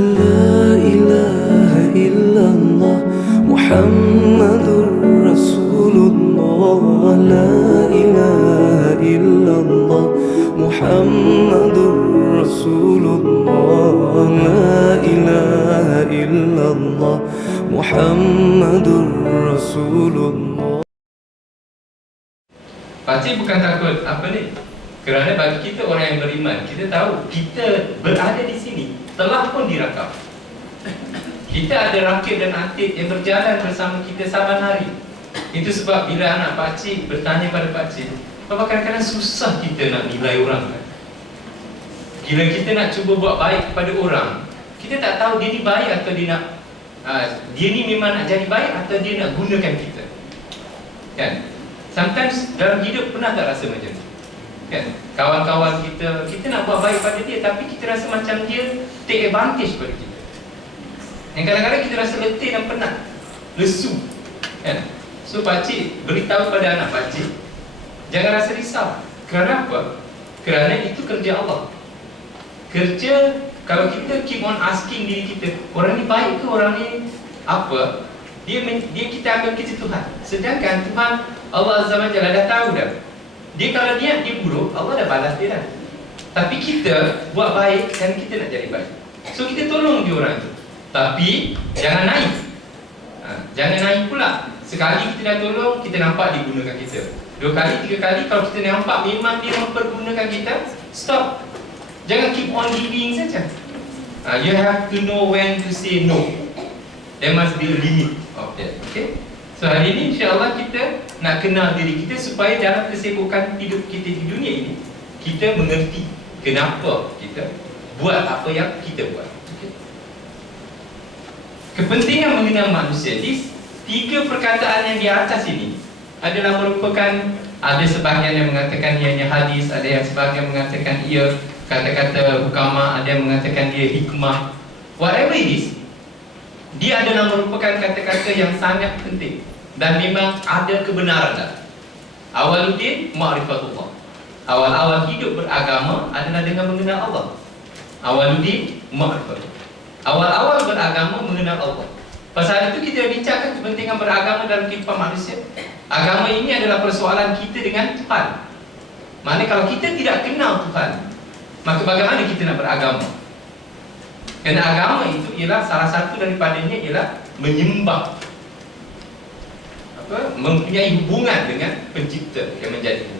La ilaha illallah Muhammadur Rasulullah. La ilaha illallah Muhammadur Rasulullah. La ilaha illallah Muhammadur Rasulullah. Pakcik bukan takut apa ni, kerana bagi kita orang yang beriman, kita tahu kita berada di sini telah pun dirakam. Kita ada rakib dan atid yang berjalan bersama kita saban hari. Itu sebab bila anak pakcik bertanya pada pakcik, Bapa, kadang-kadang susah kita nak nilai orang kan? Bila kita nak cuba buat baik kepada orang, kita tak tahu dia ni baik atau dia nak dia ni memang nak jadi baik atau dia nak gunakan kita. Kan? Sometimes dalam hidup pernah tak rasa macam tu? Kan? Kawan-kawan kita nak buat baik pada dia, tapi kita rasa macam dia take advantage pada kita. Dan kadang-kadang kita rasa letih dan penat, lesu. Kan? So pakcik beritahu pada anak pakcik, jangan rasa risau. Kerana apa? Kerana itu kerja Allah. Kerja, kalau kita keep on asking diri kita, orang ni baik ke, orang ni apa, dia kita ambil kerja Tuhan. Sedangkan Tuhan Allah Azza wa Jalla dah tahu dah, dia kalau dia buruk, Allah dah balas dia dah. Tapi kita buat baik dan kita nak jadi baik, so kita tolong dia orang tu. Tapi jangan naik. Jangan naik pula. Sekali kita dah tolong, kita nampak dia gunakan kita. 2 kali, 3 kali, kalau kita nampak memang dia mempergunakan kita, stop. Jangan keep on giving saja. You have to know when to say no. There must be a limit of that. Okay? So hari ini insya-Allah kita nak kenal diri kita supaya dalam kesibukan hidup kita di dunia ini, kita mengerti kenapa kita buat apa yang kita buat. Okay? Kepentingan mengenal manusia. Di 3 perkataan yang di atas ini adalah merupakan, ada sebahagian yang mengatakan ianya hadis, ada yang sebahagian mengatakan ia kata-kata hukama, ada yang mengatakan dia hikmah. Whatever it is, dia adalah merupakan kata-kata yang sangat penting dan memang ada kebenaran dah. Awaluddin ma'rifatullah. Awal-awal hidup beragama adalah dengan mengenal Allah. Awaluddin ma'rifatullah. Awal-awal beragama mengenal Allah. Pasal itu kita bincangkan kepentingan beragama dalam kehidupan manusia. Agama ini adalah persoalan kita dengan Tuhan. Maknanya kalau kita tidak kenal Tuhan, maka bagaimana kita nak beragama? Kerana agama itu ialah salah satu daripadanya ialah menyembah, mempunyai hubungan dengan pencipta yang menjadi.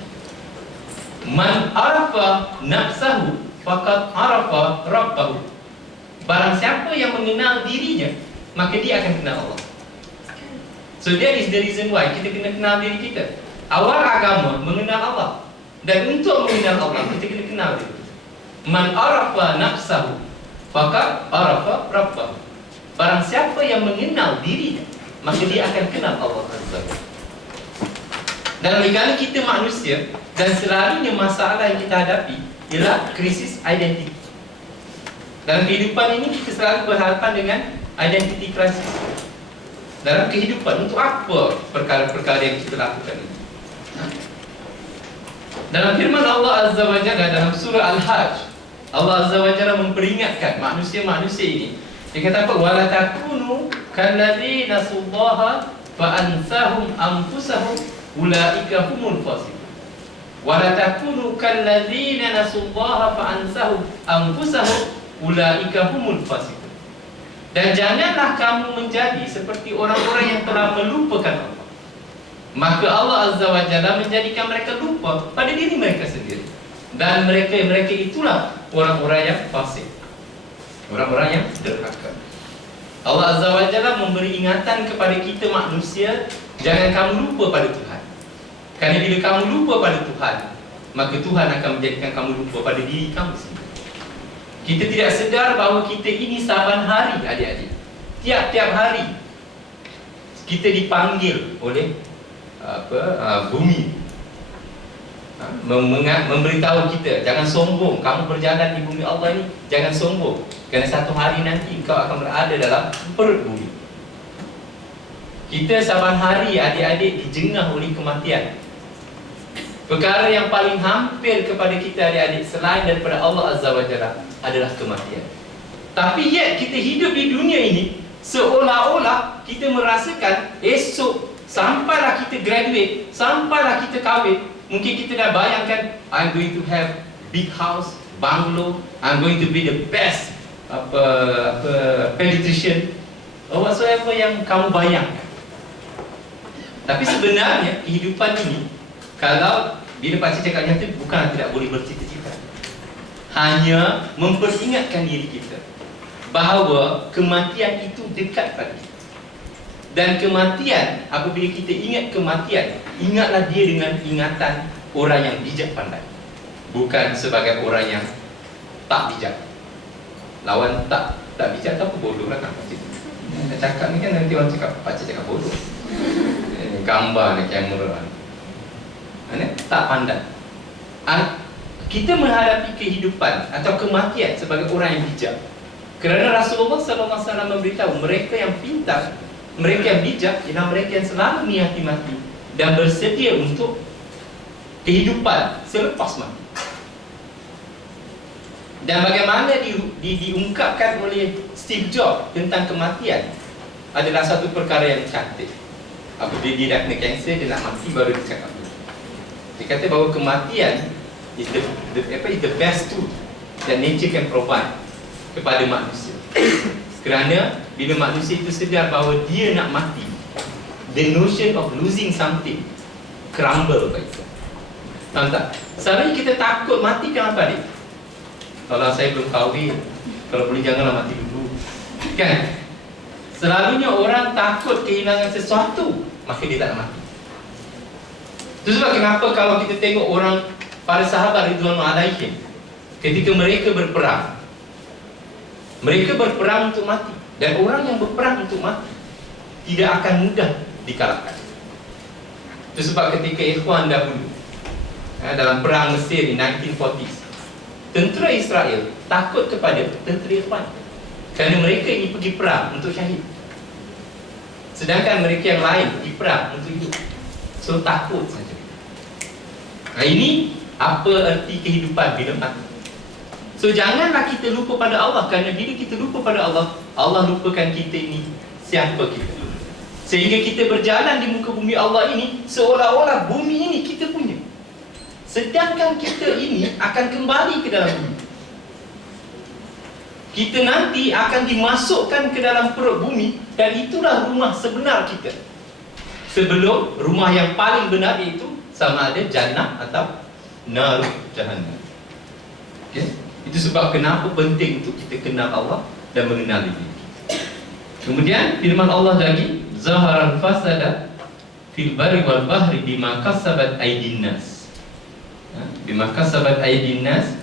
Man arafa nafsahu faqad arafa rabbahu. Barang siapa yang mengenal dirinya, maka dia akan kenal Allah. So that is the reason why kita kena kenal diri kita. Awal agama mengenal Allah, dan untuk mengenal Allah kita kena kenal diri kita. Man arafa nafsahu faqad arafa rabbahu. Barang siapa yang mengenal dirinya, maka dia akan kenal Allah Azza wa Jalla. Dan oleh kita manusia, dan selalunya masalah yang kita hadapi ialah krisis identiti. Dalam kehidupan ini kita selalu berhadapan dengan identity crisis. Dalam kehidupan, untuk apa perkara-perkara yang kita lakukan ini? Dalam firman Allah Azza wa Jalla dalam surah Al-Hajj, Allah Azza wa Jalla memperingatkan manusia-manusia ini. Dia kata apa? Wala takunu kalladzina nasullaha fa ansahum anfusahum ulaika humul fasiqun. Wala takunu kalladzina nasullaha fa ansahum anfusahum ulaika humul fasiqun. Dan janganlah kamu menjadi seperti orang-orang yang telah melupakan Allah, maka Allah Azza wa Jalla menjadikan mereka lupa pada diri mereka sendiri. Dan mereka itulah orang-orang yang fasik, orang-orang yang derhaka. Allah Azza wa Jalla memberi ingatan kepada kita manusia, jangan kamu lupa pada Tuhan. Kerana bila kamu lupa pada Tuhan, maka Tuhan akan menjadikan kamu lupa pada diri kamu sendiri. Kita tidak sedar bahawa kita ini saban hari, adik-adik, tiap-tiap hari kita dipanggil oleh bumi, memberitahu kita, jangan sombong, kamu berjalan di bumi Allah ini, jangan sombong, kerana satu hari nanti kau akan berada dalam perut bumi. Kita saban hari, adik-adik, dijengah oleh kematian. Perkara yang paling hampir kepada kita, adik-adik, selain daripada Allah Azza wa Jalla adalah kematian. Tapi yet kita hidup di dunia ini seolah-olah kita merasakan esok sampailah kita graduate, sampailah kita kahwin, mungkin kita dah bayangkan I'm going to have big house, bungalow, I'm going to be the best pediatrician or whatsoever yang kamu bayangkan. Tapi sebenarnya kehidupan ini, kalau bila pakcik cakap nyata, bukan tidak boleh bercita-cita, hanya memperingatkan diri kita bahawa kematian itu dekat pada kita. Dan kematian, apabila kita ingat kematian, ingatlah dia dengan ingatan orang yang bijak pandai, bukan sebagai orang yang tak bijak. Lawan tak bijak tu apa, bodoh lah kan pakcik. Nak cakap ni kan nanti orang cakap pakcik cakap bodoh. Gambar ni, kamera ni, tak pandai. Kita menghadapi kehidupan atau kematian sebagai orang yang bijak, kerana Rasulullah SAW memberitahu mereka yang pintar, mereka yang bijak ialah mereka yang selalu menghayati mati dan bersedia untuk kehidupan selepas mati. Dan bagaimana diungkapkan oleh Steve Jobs tentang kematian adalah satu perkara yang cantik. Apabila dia dah kena kanser, dia nak mati, baru dia cakap tu. Dia kata bahawa kematian is the best tool that nature can provide kepada manusia. Kerana bila manusia itu sedar bahawa dia nak mati, the notion of losing something crumble by itself. Tahu tak? Selalunya kita takut mati kenapa dia? Kalau saya belum kahwin, kalau boleh janganlah mati dulu, kan? Selalunya orang takut kehilangan sesuatu, maka dia tak nak mati. Itu sebab kenapa kalau kita tengok orang, para sahabat Ridwanullah alaihim, ketika mereka berperang, mereka berperang untuk mati. Dan orang yang berperang untuk mati tidak akan mudah dikalahkan. Itu sebab ketika Ikhwan dahulu, dalam perang Mesir di 1940s, tentera Israel takut kepada tentera Ikhwan, kerana mereka ingin pergi perang untuk syahid, sedangkan mereka yang lain pergi perang untuk hidup. So takut saja. Ini apa erti kehidupan bila mati. So janganlah kita lupa pada Allah, kerana bila kita lupa pada Allah, Allah lupakan kita ini siapa kita. Sehingga kita berjalan di muka bumi Allah ini seolah-olah bumi ini kita punya, sedangkan kita ini akan kembali ke dalam bumi. Kita nanti akan dimasukkan ke dalam perut bumi, dan itulah rumah sebenar kita. Sebelum rumah yang paling benar, iaitu sama ada jannah atau nar jahannam. Okay? Itu sebab kenapa penting untuk kita kenal Allah dan mengenal diri. Kemudian firman Allah lagi, zaharal fasada fil barri wal bahri bima kasabat aydin nas. Bima kasabat aydin nas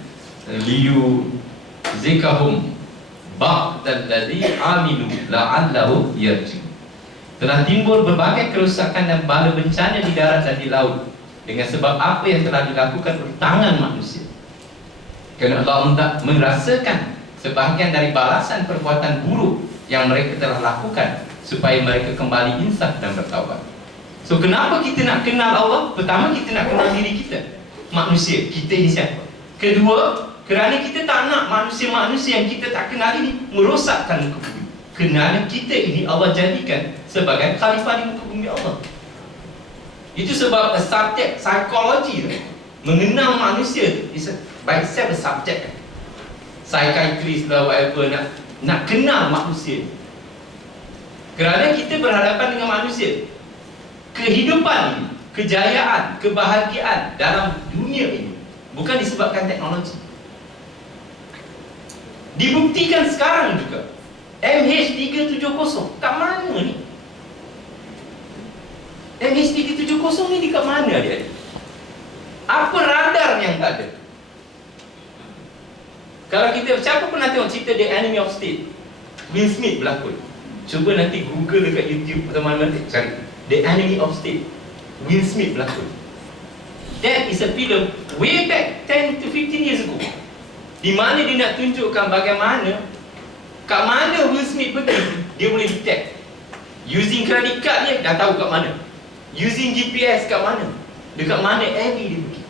liyu zikahum ba'dal ladzi amilu la'allahu yarji. Telah timbul berbagai kerusakan dan bala bencana di darat dan di laut dengan sebab apa yang telah dilakukan oleh tangan manusia. Kerana Allah hendak merasakan sebahagian dari balasan perbuatan buruk yang mereka telah lakukan, supaya mereka kembali insaf dan bertaubat. So kenapa kita nak kenal Allah? Pertama, kita nak kenal diri kita, manusia, kita ini siapa. Kedua, kerana kita tak nak manusia-manusia yang kita tak kenal ini merosakkan muka bumi. Kerana kita ini Allah jadikan sebagai khalifah di muka bumi Allah. Itu sebab subjek psikologi tu, mengenal manusia, by itself a subject. Psychiatrist lah, whatever, nak kenal manusia. Kerana kita berhadapan dengan manusia. Kehidupan ini, kejayaan, kebahagiaan dalam dunia ini bukan disebabkan teknologi. Dibuktikan sekarang juga. MH370 kat mana ni? MH370 ni dekat mana dia? Apa radar yang tak ada? Kalau kita, siapa pernah tengok cerita The Enemy of State? Will Smith berlakon. Cuba nanti Google dekat YouTube atau mana-mana cari The Enemy of State, Will Smith berlakon. That is a film way back 10 to 15 years ago, di mana dia nak tunjukkan bagaimana kat mana Will Smith pergi, dia boleh detect. Using credit card dia dah tahu kat mana. Using GPS kat mana, dekat mana alley dia pergi.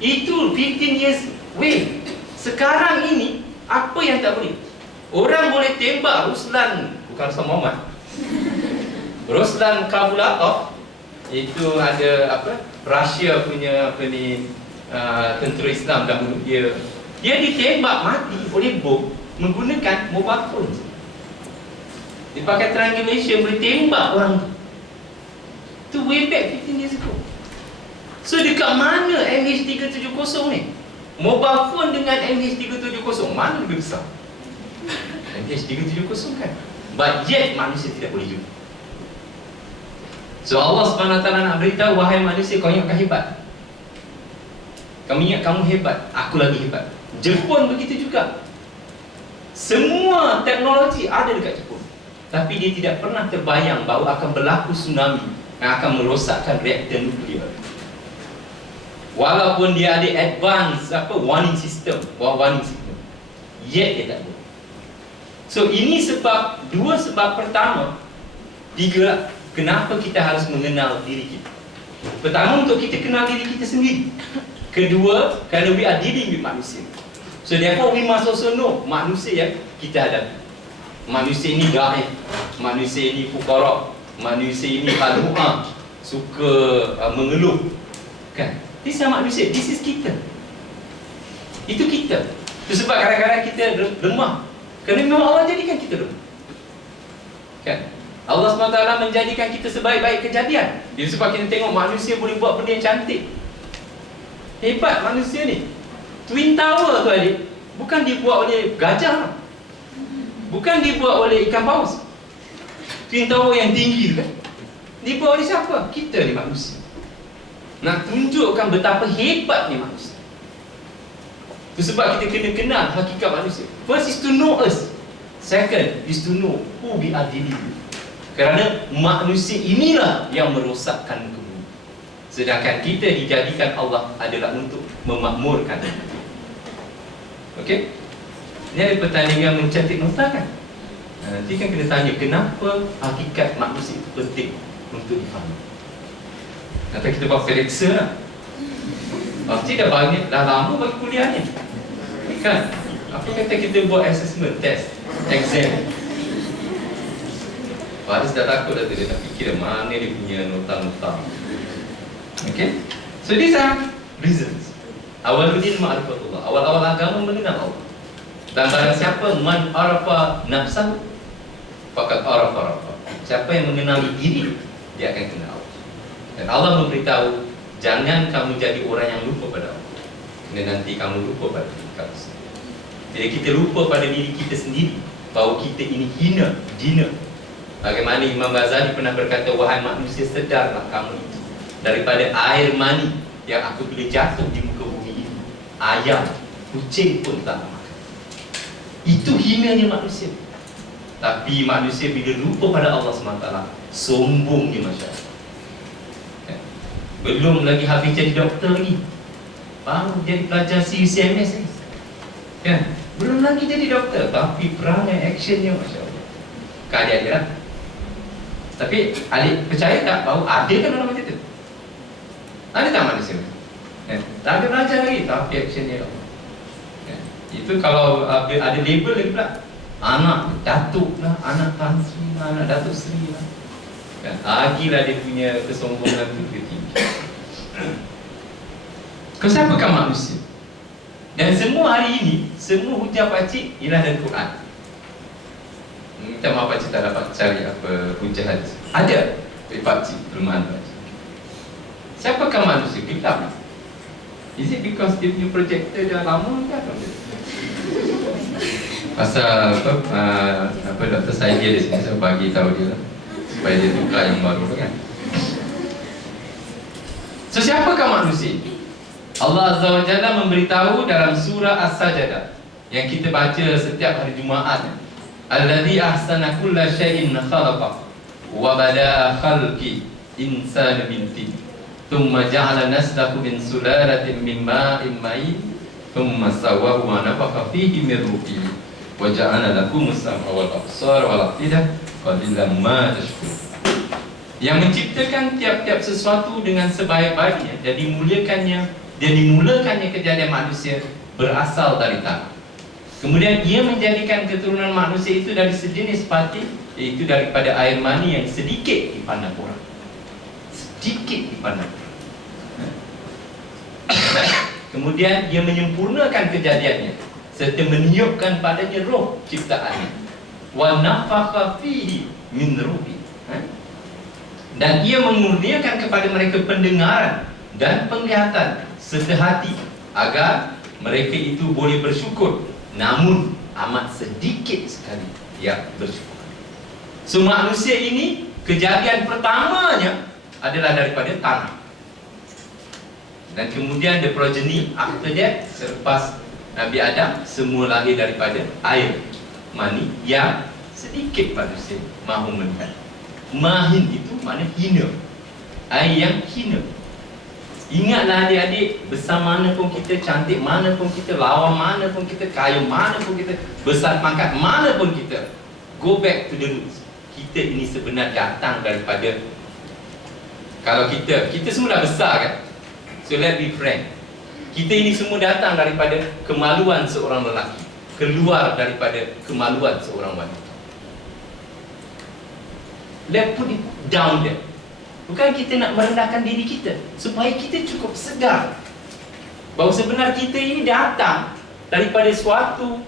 Itu 15 years way. Sekarang ini, apa yang tak boleh? Orang boleh tembak Ruslan, bukan Ruslan Muhammad, Ruslan Kabulatov. Itu ada Rusia punya tentera Islam dahulu. Dia ditembak mati oleh bom menggunakan mobile phone. Dia pakai triangulation, boleh tembak orang tu. Tu way back 15 years ago. So dekat mana MH370 ni? Mobile phone dengan MH370 mana lebih besar? MH370 kan. But yet manusia tidak boleh jumpa. So Allah SWT nak beritahu, wahai manusia, kau ingat kau hebat? Kamu ingat kamu hebat? Aku lagi hebat. Jepun begitu juga. Semua teknologi ada dekat Jepun, tapi dia tidak pernah terbayang bahawa akan berlaku tsunami yang akan merosakkan reaktor nuklear. Walaupun dia ada advance warning system, yet dia tak boleh. So ini dua sebab pertama. Tiga, kenapa kita harus mengenal diri kita. Pertama, untuk kita kenal diri kita sendiri. Kedua, kerana we are dealing with manusia. So therefore we must also know manusia yang kita hadapi. Manusia ini gaib, manusia ini fuqara, manusia ini halu'ah, suka mengeluh, kan? This is manusia, this is kita. Itu kita. Itu sebab kadang-kadang kita lemah, kerana memang Allah jadikan kita lemah, kan? Allah SWT menjadikan kita sebaik-baik kejadian. Dia sebab kita tengok manusia boleh buat benda yang cantik. Hebat manusia ni. Twin Tower tu adik, bukan dibuat oleh gajah, bukan dibuat oleh ikan paus. Twin Tower yang tinggi tu kan, dibuat oleh siapa? Kita ni manusia. Nak tunjukkan betapa hebat ni manusia. Itu sebab kita kena kenal hakikat manusia. First is to know us. Second is to know who we are dealing with. Kerana manusia inilah yang merosakkan bumi. Sedangkan kita dijadikan Allah adalah untuk memakmurkan. Okey? Ini ada pertandingan mencantik nota kan? Nanti kan kena tanya kenapa hakikat manusia itu penting untuk difahami. Kata kita buat periksa lah. Pasti dah lama bagi kuliah ni, kan? Apa kata kita buat assessment, test, exam. Faris dah takut dah tu, dia tak fikir mana dia punya nota-nota. Okay? So these are reasons. Awaluddin ma'rifatullah. Awal-awal agama mengenal Allah. Dan barang siapa man arafa nafsahu faqad arafa rabbah. Siapa yang mengenali diri, dia akan kenal Allah. Dan Allah memberitahu, jangan kamu jadi orang yang lupa pada Allah, kerana nanti kamu lupa pada diri kamu sendiri. Jadi kita lupa pada diri kita sendiri, bahawa kita ini hina, jina. Bagaimana Imam Ghazali pernah berkata, wahai manusia, sedarlah kamu itu daripada air mani yang aku boleh jatuh di muka bumi ini, ayam, kucing pun tak makan. Itu hinanya manusia. Tapi manusia bila lupa pada Allah SWT, sombongnya masyarakat. Belum lagi habis jadi doktor lagi, baru jadi pelajar CUCMS ni, kan? Belum lagi jadi doktor, tapi perangai actionnya Masya Allah. Keadaan dia lah. Tapi adik percaya tak bahawa ada kan orang macam tu? Ada tak manusia? Tak ada belajar lagi, tapi actionnya Allah. Itu kalau ada label lagi pula, anak Datuk lah, anak Tan Sri lah, anak Datuk Sri lah, kan? Lagilah dia punya kesombongan tu tinggi. Siapakah manusia? Dan semua hari ini, semua hujah pakcik ialah dari Quran. Minta maaf pakcik tak dapat cari apa hujah hadis. Ada dari pakcik, kelemahan pakcik. Siapakah manusia? Gelap. Is it because dia punya projector dah lama ke apa? Pasal apa Dr. Saidi di sini, saya bagi tahu dia lah, supaya dia tukar yang baru kan. So siapakah manusia? Allah Azza wa Jalla memberitahu dalam surah As-Sajdah yang kita baca setiap hari Jumaat. Alladzi ahsana kulla syai'in khalaqa wa bada'a khalqi insana min tin thumma ja'ala naslahu min sulalatin min ma'in ma'in thumma sawwahu wa nafakha fihi min ruhihi wa ja'ala lakumus sam'a wal absara wal af'idah qalilan ma tashkurun. Yang menciptakan tiap-tiap sesuatu dengan sebaik-baiknya dan dimulakannya kejadian manusia berasal dari tanah. Kemudian ia menjadikan keturunan manusia itu dari sejenis pati, iaitu daripada air mani yang sedikit dipandang orang. Sedikit dipandang orang. Kemudian ia menyempurnakan kejadiannya serta meniupkan padanya roh ciptaannya. Wa nafakha fihi min ruhi. Dan ia mengurniakan kepada mereka pendengaran dan penglihatan serta hati agar mereka itu boleh bersyukur. Namun amat sedikit sekali yang bersyukur. So manusia ini kejadian pertamanya adalah daripada tanah. Dan kemudian the progeny after that, selepas Nabi Adam, semua lahir daripada air mani yang sedikit manusia mahu melihat. Mahin itu makna hina, air yang hina. Ingatlah adik-adik, besar mana pun kita, cantik mana pun kita, lawa mana pun kita, kaya mana pun kita, besar pangkat mana pun kita, go back to the roots. Kita ini sebenarnya datang daripada, kalau kita semua dah besar kan. So let's be frank, kita ini semua datang daripada kemaluan seorang lelaki, keluar daripada kemaluan seorang wanita. Let's put it down there. Bukan kita nak merendahkan diri kita, supaya kita cukup sedar bahawa sebenarnya kita ini datang daripada suatu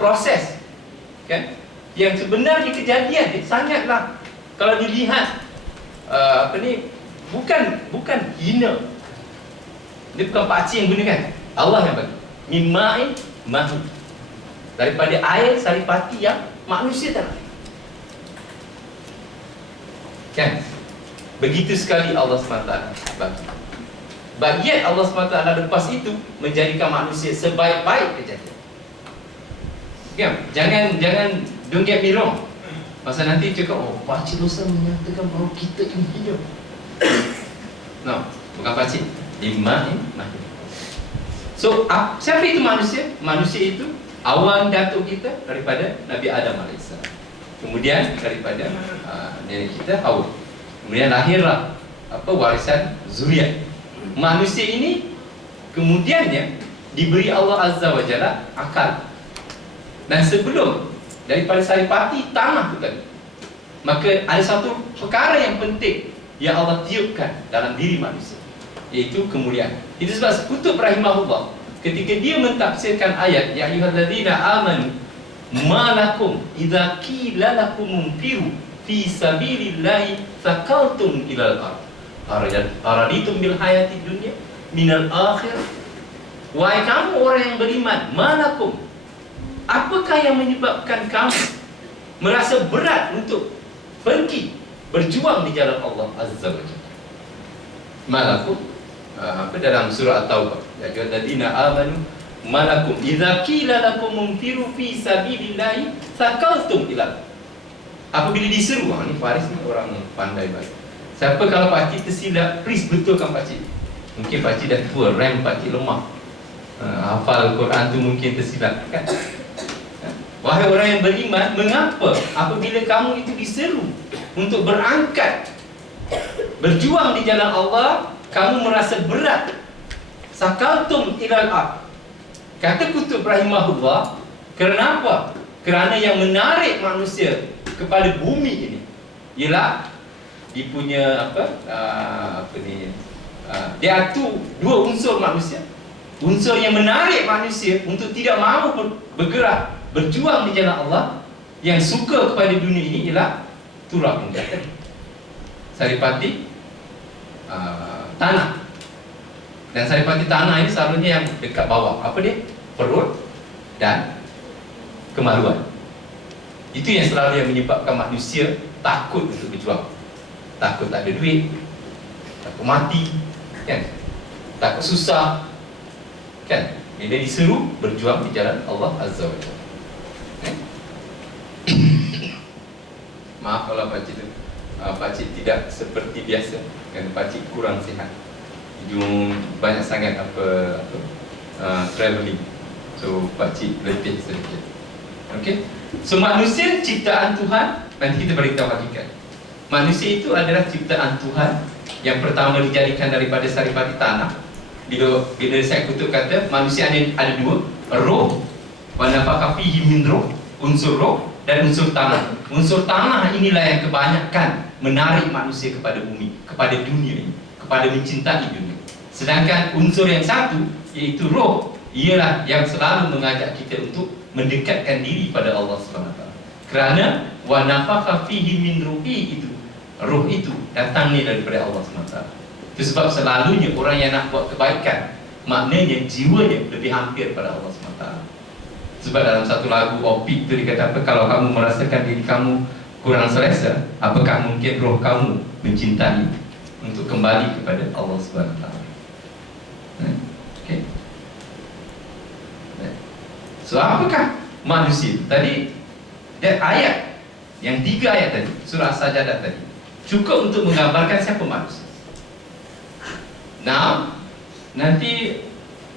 proses, kan? Yang sebenarnya kejadian sangatlah, kalau dilihat bukan hina. Dia bukan pakcik yang gunakan, Allah yang bagi. Mimma'in mahin, daripada air saripati yang manusia tak nak. Kan? Begitu sekali Allah SWT bagi. Bagian Allah SWT lepas itu menjadikan manusia sebaik-baik kejadian. Kan? Jangan don't get me wrong. Masa nanti cakap, oh pakcik dosa menyatakan bahawa kita ini hidup. No, bukan pakcik. Imam. So, siapa itu manusia? Manusia itu awal datuk kita daripada Nabi Adam AS. Kemudian daripada nenek kita Hawa. Kemudian lahirlah warisan zuriat. Manusia ini kemudiannya diberi Allah Azza wa Jalla akal. Dan sebelum daripada saripati tanah itu tadi, maka ada satu perkara yang penting yang Allah tiupkan dalam diri manusia, iaitu kemuliaan. Itu sebab Qutb rahimahullah ketika dia mentafsirkan ayat ya ayyuhalladzina amanu ma lakum idza qila lakum munfiru fi sabilillahi thaqaltum ilal ardh araditum bil hayati dunya minal akhir. Wahai kamu orang yang beriman, malakum, apakah yang menyebabkan kamu merasa berat untuk pergi berjuang di jalan Allah Azza wa Jalla? Malakum dalam surah At-Taubah, ya ayyuhalladzina amanu malakum idza qila lakum munfiru fi sabilillahi thaqaltum ilal. Apabila diseru, ni Faris ni orang pandai banget. Siapa kalau pakcik tersilap, please betulkan pakcik. Mungkin pakcik dah tua, RAM pakcik lemah, hafal Quran tu mungkin tersilap kan? Wahai orang yang beriman, mengapa apabila kamu itu diseru untuk berangkat berjuang di jalan Allah, kamu merasa berat? Sakaltum ilal ard. Kata Qutb rahimahullah, kenapa? Kerana yang menarik manusia kepada bumi ini ialah dia punya dia tu dua unsur manusia. Unsur yang menarik manusia untuk tidak mahu bergerak berjuang di jalan Allah, yang suka kepada dunia ini ialah turab yang kata saripati tanah. Dan saripati tanah ini selalunya yang dekat bawah. Apa dia? Perut dan kemaluan. Itu yang selalu yang menyebabkan manusia takut untuk berjuang. Takut tak ada duit, takut mati, kan? Takut susah, kan? Bila diseru berjuang di jalan Allah Azza wa Jalla. Maaf kalau pakcik tidak seperti biasa, kan? Pakcik kurang sihat, hidung banyak sangat travelling. So pakcik letih sedikit. Okey. So manusia ciptaan Tuhan, nanti kita beritahu hakikat. Manusia itu adalah ciptaan Tuhan yang pertama dijadikan daripada saripati tanah. Bila saya Qutb kata manusia ada dua, roh Wa nafakha fihi min ruh, unsur roh dan unsur tanah. Unsur tanah inilah yang kebanyakan menarik manusia kepada bumi, kepada dunia ini, kepada mencintai dunia. Sedangkan unsur yang satu, iaitu roh, ialah yang selalu mengajak kita untuk mendekatkan diri pada Allah SWT. Kerana wa nafakha fihi min ruhi itu, roh itu datangnya daripada Allah SWT. Itu sebab selalunya orang yang nak buat kebaikan, maknanya jiwanya lebih hampir pada Allah SWT. Sebab dalam satu lagu Opik tu dia kata apa, kalau kamu merasakan diri kamu kurang selesa, apakah mungkin roh kamu mencintai untuk kembali kepada Allah SWT. Okay. So apakah manusia? Tadi ayat yang 3 ayat tadi, surah Sajadah tadi, cukup untuk menggambarkan siapa manusia. Now, nanti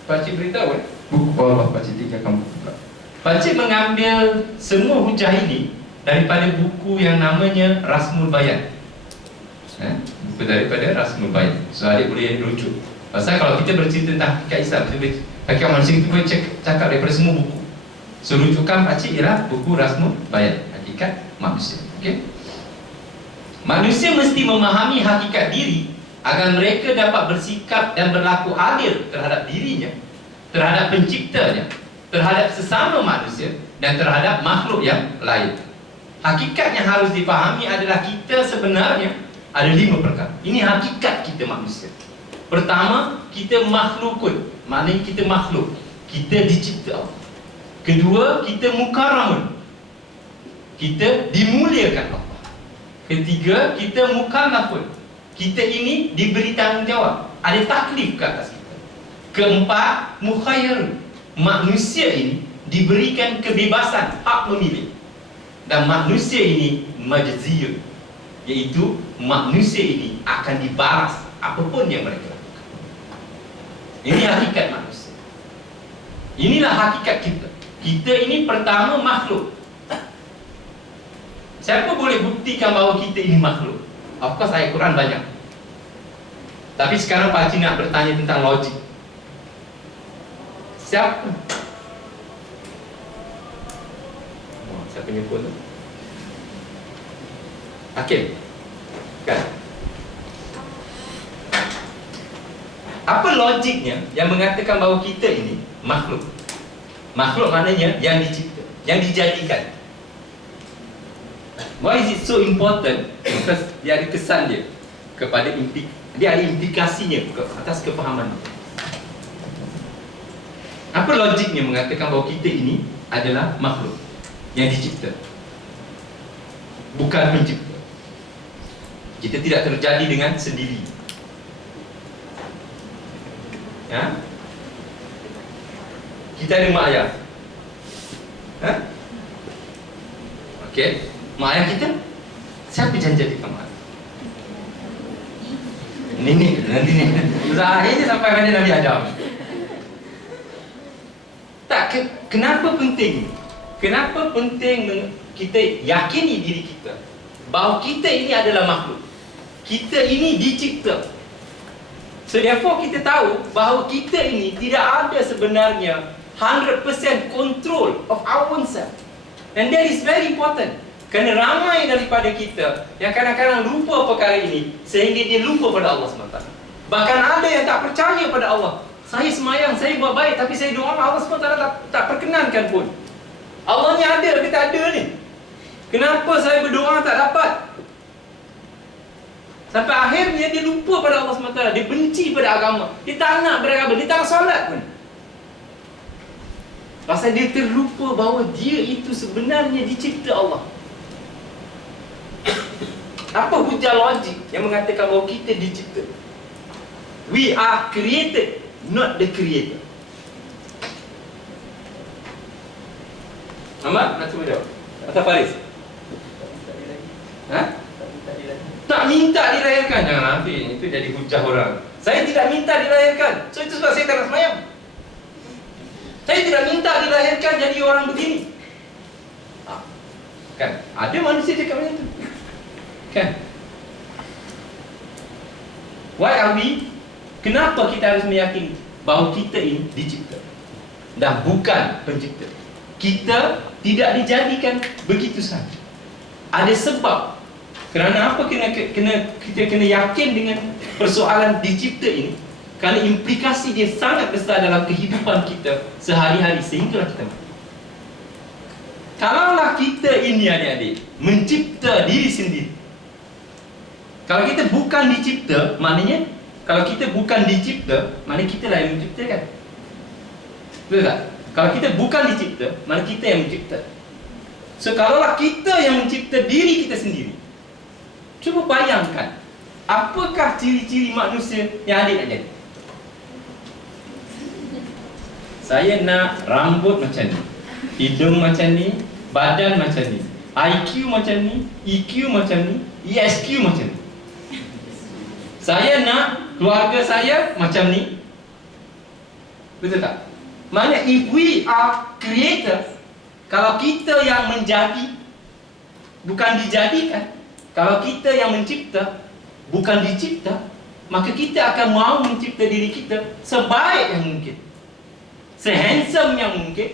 Pakcik beritahu buku bawah Pakcik 3 kamu buka. Pakcik mengambil semua hujah ini daripada buku yang namanya Rasmul Bayan. Buku daripada Rasmul Bayan. So adik boleh rujuk. Pasal kalau kita bercerita tentang hakikat Islam, hakikat manusia, kita boleh cakap daripada semua buku. So rujukan Pakcik ialah buku Rasmul Bayan, hakikat manusia. Okay? Manusia mesti memahami hakikat diri agar mereka dapat bersikap dan berlaku adil terhadap dirinya, terhadap penciptanya, terhadap sesama manusia dan terhadap makhluk yang lain. Hakikat yang harus dipahami adalah kita sebenarnya ada 5 perkara. Ini hakikat kita manusia. Pertama, kita makhlukun, maknanya kita makhluk, kita dicipta Allah. Kedua, kita mukaramun, kita dimuliakan Allah. Ketiga, kita mukallafun, kita ini diberi tanggungjawab, ada taklif ke atas kita. Keempat, mukhayyarun, manusia ini diberikan kebebasan, hak memilih. Dan manusia ini majziyun, iaitu manusia ini akan dibalas apapun yang mereka lakukan. Ini hakikat manusia. Inilah hakikat kita. Kita ini pertama makhluk. Siapa boleh buktikan bahawa kita ini makhluk? Of course ayat Quran banyak. Tapi sekarang Pakcik nak bertanya tentang logik. Siapa? Siapa nyebut tu? Hakim. Kan? Apa logiknya yang mengatakan bahawa kita ini makhluk? Makhluk maknanya yang dicipta, yang dijadikan. Why is it so important? Because dia ada kesan dia kepada dia ada implikasinya atas kefahaman. Apa logiknya mengatakan bahawa kita ini adalah makhluk yang dicipta, bukan pencipta? Kita tidak terjadi dengan sendiri. Ya? Kita ada mak ayah. Okey, mak ayah kita siapa yang jadikan mak ayah? Nenek, nanti ni. Zahir sampai pada Nabi Adam. Tak, kenapa penting? Kenapa penting kita yakini diri kita bahawa kita ini adalah makhluk? Kita ini dicipta. So therefore kita tahu bahawa kita ini tidak ada sebenarnya 100% control of our own self. And that is very important. Kerana ramai daripada kita yang kadang-kadang lupa perkara ini sehingga dia lupa pada Allah SWT. Bahkan ada yang tak percaya pada Allah. Saya semayang, saya buat baik, tapi saya doa Allah SWT tak perkenankan pun. Allahnya ada ke tak ada ni? Kenapa saya berdoa tak dapat? Sampai akhirnya dia lupa pada Allah SWT. Dia benci pada agama. Dia tak nak beragama. Dia tak nak solat pun. Pasal dia terlupa bahawa dia itu sebenarnya dicipta Allah. Apa hujah logik yang mengatakan bahawa kita dicipta? We are created, not the creator. Ahmad, nak cuba jawab? Atau Faris? Tak minta dilahirkan. Jangan nanti itu jadi hujah orang. Saya tidak minta dilahirkan. So itu sebab saya tak nak semayang. Saya tidak minta dilahirkan jadi orang begini. Kan? Ada manusia cakap macam tu. Kan? Why are we? Kenapa kita harus meyakini bahawa kita ini dicipta dan bukan pencipta? kita tidak dijadikan begitu saja. Ada sebab. Kerana apa kita kena yakin dengan persoalan dicipta ini? Kerana implikasi dia sangat besar dalam kehidupan kita sehari-hari sehinggalah kita mati. Kalaulah kita ini adik-adik mencipta diri sendiri. Kalau kita bukan dicipta, maknanya kalau kita bukan dicipta, maknanya kita lah yang menciptakan. Betul tak? Kalau kita bukan dicipta, maknanya kita yang mencipta. So kalaulah kita yang mencipta diri kita sendiri, cuba bayangkan apakah ciri-ciri manusia yang adik nak jadi. Saya nak rambut macam ni, hidung macam ni, badan macam ni, IQ macam ni, EQ macam ni, ESQ macam ni. Saya nak keluarga saya macam ni. Betul tak? Maknanya if we are creator, kalau kita yang menjadi, bukan dijadikan. Kalau kita yang mencipta, bukan dicipta, maka kita akan mau mencipta diri kita sebaik yang mungkin, sehandsome yang mungkin,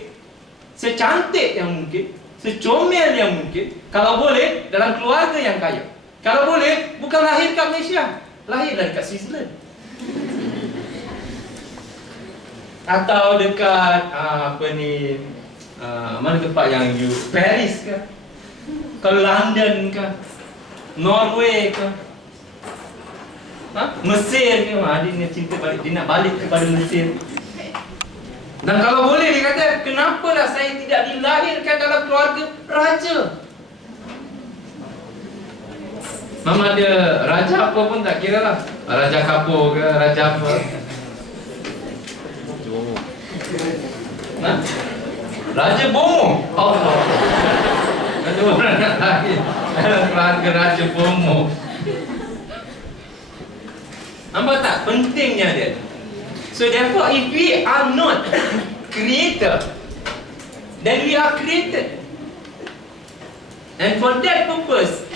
secantik yang mungkin, secomel yang mungkin. Kalau boleh, dalam keluarga yang kaya. Kalau boleh, bukan lahir kat Malaysia, lahir kat Switzerland. Atau dekat mana tempat yang you, Paris ke, ke London ke, Norway ke, Mesir ke. Dia cinta balik, dia nak balik kepada Mesir. Dan kalau boleh dia kata, kenapalah saya tidak dilahirkan dalam keluarga raja? Mama ada raja apa pun tak kira lah, raja kapur ke, raja apa. Raja Bomo. Allah. Ada orang nak lahir dalam keluarga Raja Bomo. Nampak tak pentingnya dia? So therefore, if we are not creator, then we are created. And for that purpose,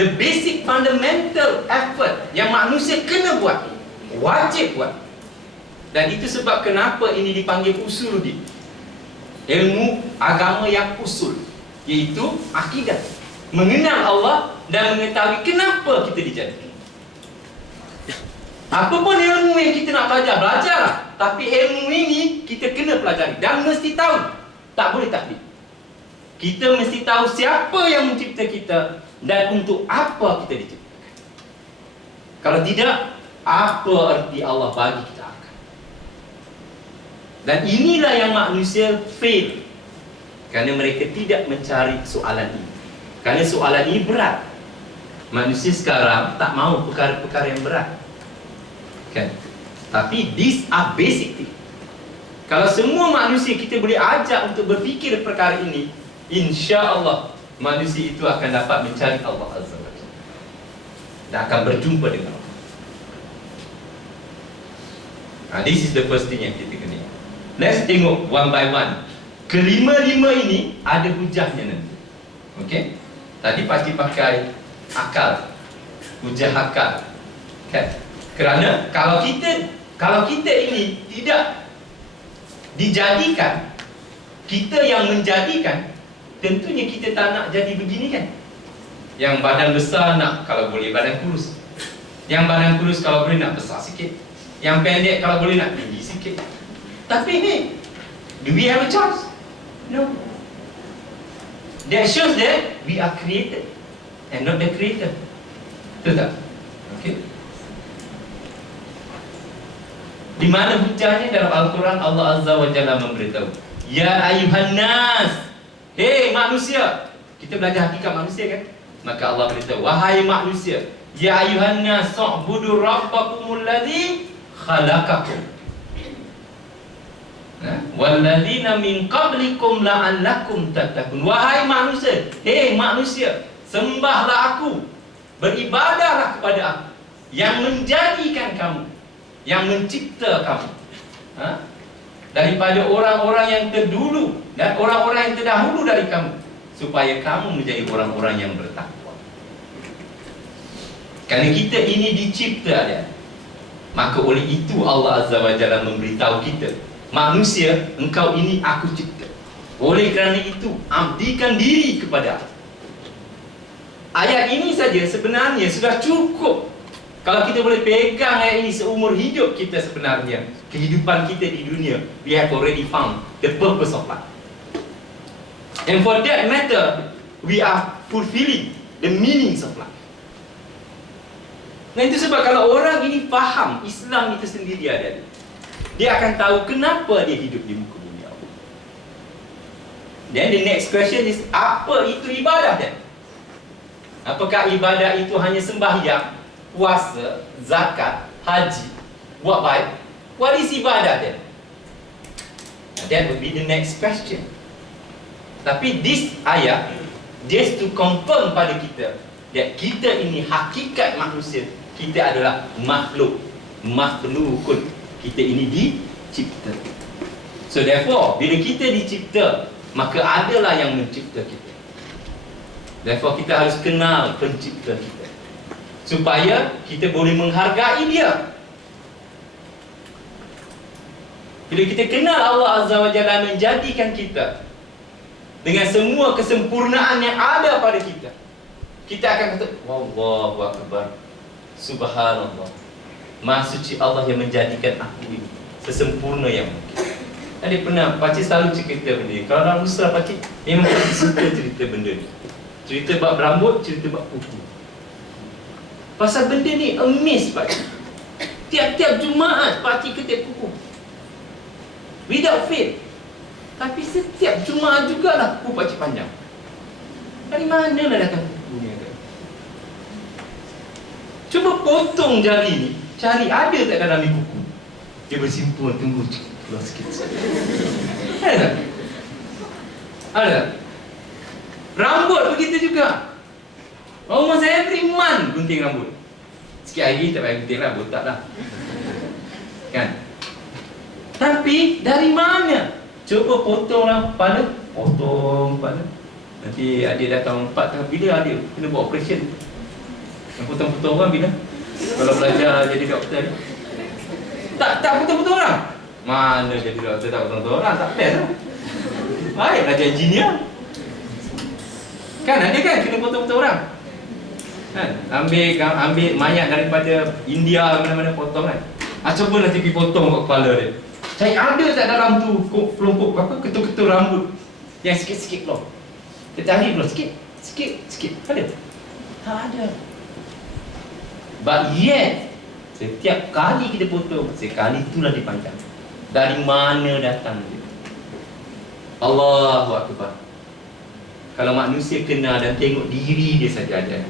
the basic fundamental effort yang manusia kena buat, wajib buat. Dan itu sebab kenapa ini dipanggil usuluddin, ilmu agama yang usul, iaitu akidah, mengenal Allah dan mengetahui kenapa kita dijadikan. Apa pun ilmu yang kita nak belajarlah. Tapi ilmu ini kita kena pelajari dan mesti tahu. Tak boleh taklid. Kita mesti tahu siapa yang mencipta kita dan untuk apa kita diciptakan. Kalau tidak, apa erti Allah bagi kita akal? Dan inilah yang manusia fail, kerana mereka tidak mencari soalan ini. Kerana soalan ini berat. Manusia sekarang tak mahu perkara-perkara yang berat, kan? Tapi these are basic things. Kalau semua manusia kita boleh ajak untuk berfikir perkara ini, insya-Allah manusia itu akan dapat mencari Allah Azza wa Jalla dan akan berjumpa dengan Allah. This is the first thing yang kita kena. Let's tengok one by one. Kelima-lima ini ada hujahnya nanti. Okey? Tadi pasti pakai akal, hujah akal, kan? Kerana kalau kita ini tidak dijadikan, kita yang menjadikan, tentunya kita tak nak jadi begini, kan? Yang badan besar nak, kalau boleh, badan kurus. Yang badan kurus kalau boleh nak besar sikit. Yang pendek kalau boleh nak tinggi sikit. Tapi ini, do we have a choice? No. That shows that we are created and not the creator. Betul tak? Okay. Di mana hujahnya dalam Al-Quran? Allah Azza wa Jalla memberitahu, ya ayuhan nas, hei manusia. Kita belajar hakikat manusia, kan? Maka Allah beritahu, wahai manusia, ya ayuhan nas, u'budu rabbakumul ladzi khalaqakum walladzina min qablikum la'allakum tattaqun. Wahai manusia, hei manusia, sembahlah aku, beribadahlah kepada aku yang menjadikan kamu, yang mencipta kamu, daripada orang-orang yang terdulu dan orang-orang yang terdahulu dari kamu, supaya kamu menjadi orang-orang yang bertakwa. Kerana kita ini dicipta, ya. Maka oleh itu Allah Azza wa Jalla memberitahu kita, manusia, engkau ini aku cipta. Oleh kerana itu, abdikan diri kepada Allah. Ayat ini saja sebenarnya sudah cukup. Kalau kita boleh pegang ayat ini seumur hidup kita, sebenarnya kehidupan kita di dunia, we have already found the purpose of life. And for that matter, we are fulfilling the meanings of life. Nah, itu sebab kalau orang ini faham Islam itu sendiri ada, dia akan tahu kenapa dia hidup di muka bumi Allah. Then the next question is, apa itu ibadah dan? Apakah ibadah itu hanya sembahyang, puasa, zakat, haji, buat baik? What is ibadah then? That would be the next question. Tapi this ayat just to confirm pada kita that kita ini hakikat manusia, kita adalah makhluk, makhlukun. Kita ini dicipta. So therefore, bila kita dicipta, maka adalah yang mencipta kita. Therefore kita harus kenal pencipta kita, supaya kita boleh menghargai dia. Bila kita kenal Allah Azza wa Jalla menjadikan kita dengan semua kesempurnaan yang ada pada kita, kita akan kata, Wallahu Akbar, Subhanallah, Maha suci Allah yang menjadikan aku ini sesempurna yang mungkin. Tadi pernah Pakcik selalu cerita benda ni. Kalau dalam Nusra Pakcik memang Pakcik suka cerita benda ni. Cerita bab rambut, cerita bab kuku. Pasal benda ni amaze Pakcik. Tiap-tiap Jumaat Pakcik ketip kuku, without fail. Tapi setiap Jumaat jugalah kuku Pakcik panjang. Dari manalah datang kuku ni? Cuba potong jari ni, cari ada tak dalam ni kuku. Dia bersimpul, tunggu keluar sikit. Ada tak? Ada. Rambut begitu juga. Almost every month gunting rambut. Sikit hari tak payah gunting lah, botak lah. Kan? Tapi dari mana? Cuba potonglah kepala, potong kepala. Nanti adik datang 4 tahun, bila adik kena buat operation? Yang potong-potong orang bila? Kalau belajar jadi doktor ni, tak potong-potong orang. Mana jadi doktor tak potong-potong orang? Tak best lah. Baik belajar engineer. Kan ada kan kena potong-potong orang. Kan? Ambil mayat daripada India mana-mana potong kan. Cuba nanti pergi potong kat kepala dia. Cari ada tak dalam tu kelompok apa, ketul-ketul rambut yang sikit-sikit keluar. Kita cari keluar sikit. Ada? Tak ada. But yet, setiap kali kita potong, sekali itulah dipanjang. Dari mana datang dia? Allahu Akbar. Kalau manusia kenal dan tengok diri dia saja ada,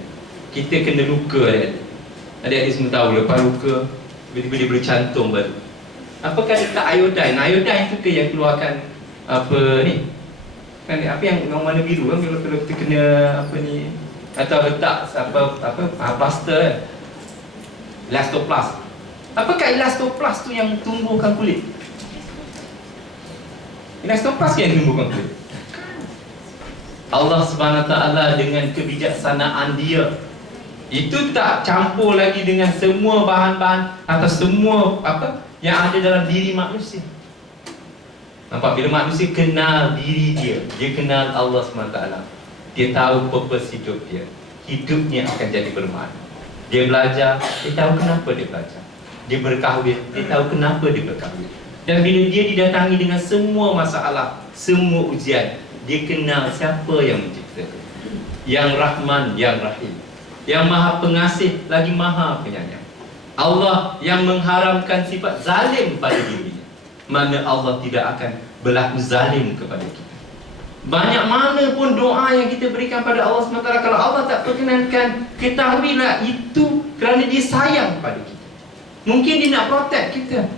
kita kena luka ada. Adik-adik semua tahu, lepas luka tiba-tiba dia boleh cantum baru. Apakah letak iodine? Iodine tu ke yang keluarkan apa ni? Kan apa yang warna biru kan, kalau kita kena apa ni, atau letak plaster kan? Elastoplast. Apakah elastoplast tu yang tumbuhkan kulit? Elastoplast yang tumbuhkan kulit. Allah Subhanahu Wa Taala dengan kebijaksanaan dia, itu tak campur lagi dengan semua bahan-bahan atau semua apa yang ada dalam diri manusia. Nampak, bila manusia kenal diri dia, dia kenal Allah Subhanahu Wa Taala, dia tahu purpose hidup dia, hidupnya akan jadi bermakna. Dia belajar, dia tahu kenapa dia belajar. Dia berkahwin, dia tahu kenapa dia berkahwin. Dan bila dia didatangi dengan semua masalah, semua ujian, dia kenal siapa yang menciptakan. Yang Rahman, yang Rahim, yang Maha Pengasih lagi Maha Penyayang. Allah yang mengharamkan sifat zalim pada dirinya, mana Allah tidak akan berlaku zalim kepada kita. Banyak mana pun doa yang kita berikan pada Allah SWT, kalau Allah tak perkenankan, ketahuilah itu kerana dia sayang pada kita. Mungkin dia nak protect kita.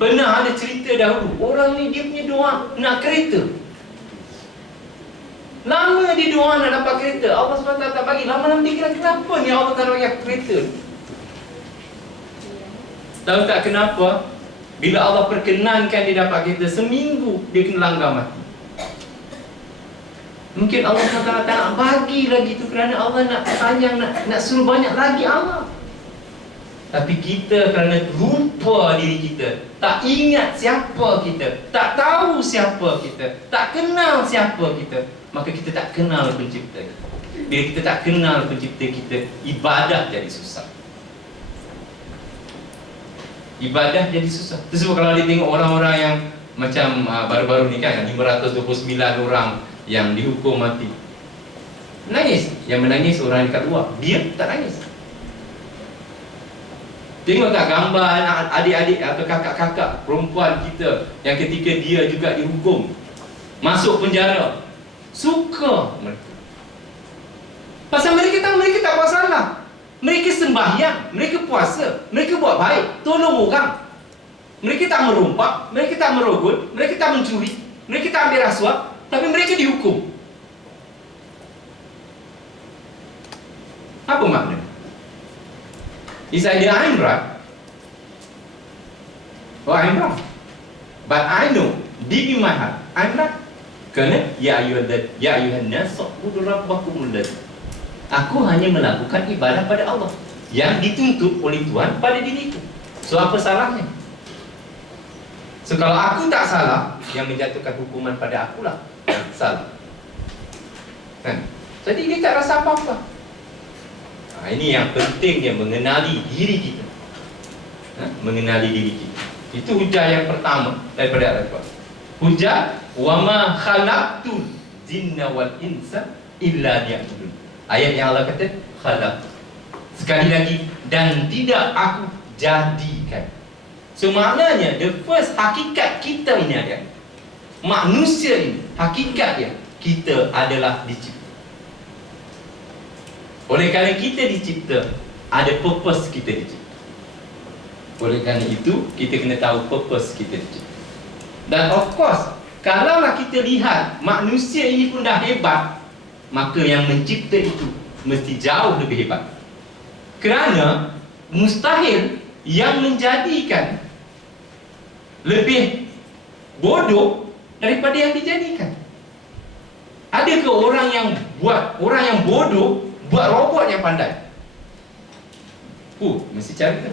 Pernah ada cerita dahulu, orang ni dia punya doa nak kereta. Lama dia doa nak dapat kereta, Allah SWT tak bagi. Lama-lama dia kira, kenapa ni Allah tak bagi kereta? Tahu tak kenapa? Bila Allah perkenankan dia dapat kereta, seminggu dia kena langgar mati. Mungkin Allah SWT tak nak bagi lagi tu kerana Allah nak sayang, nak suruh banyak lagi Allah. Tapi kita kerana lupa diri kita, tak ingat siapa kita, tak tahu siapa kita, tak kenal siapa kita, maka kita tak kenal pencipta kita. Bila kita tak kenal pencipta kita, ibadah jadi susah. Ibadah jadi susah. Itu sebab kalau dia tengok orang-orang yang macam baru-baru ni kan, 529 orang yang dihukum mati, menangis. Yang menangis orang dekat luar, dia tak nangis. Tengok tak gambar anak adik-adik atau kakak-kakak perempuan kita yang ketika dia juga dihukum, masuk penjara, suka mereka. Pasal mereka tahu mereka tak buat salah. Mereka sembahyang, mereka puasa, mereka buat baik, tolong orang. Mereka tak merompak, mereka tak merogot, mereka tak mencuri, mereka tak ambil rasuah, tapi mereka dihukum. Apa makna? It's either I'm right or I'm wrong. But I know deep in my heart I'm right. Kerana ya ayuhan nas ubudu rabbakumul ladzi. Aku hanya melakukan ibadah pada Allah yang dituntut oleh Tuhan pada diriku. So apa salahnya? So kalau aku tak salah, yang menjatuhkan hukuman pada akulah yang salah. Kan? Jadi dia tak rasa apa-apa. Ini yang penting, dia mengenali diri kita. Mengenali diri kita. Itu hujah yang pertama daripada Al-Quran. Hujah wama khalaqtul jinna wal insa illa liya'budun. Ayat yang Allah kata khalaq. Sekali lagi, dan tidak aku jadikan. So maknanya the first hakikat kita ini ada. Manusia ini hakikatnya kita adalah dicipta. Oleh kerana kita dicipta, ada purpose kita dicipta. Oleh kerana itu, kita kena tahu purpose kita dicipta. Dan of course, kalaulah kita lihat manusia ini pun dah hebat, maka yang mencipta itu mesti jauh lebih hebat. Kerana mustahil yang menjadikan lebih bodoh daripada yang dijadikan. Adakah orang yang bodoh buat robot yang pandai? Mesti cari tu.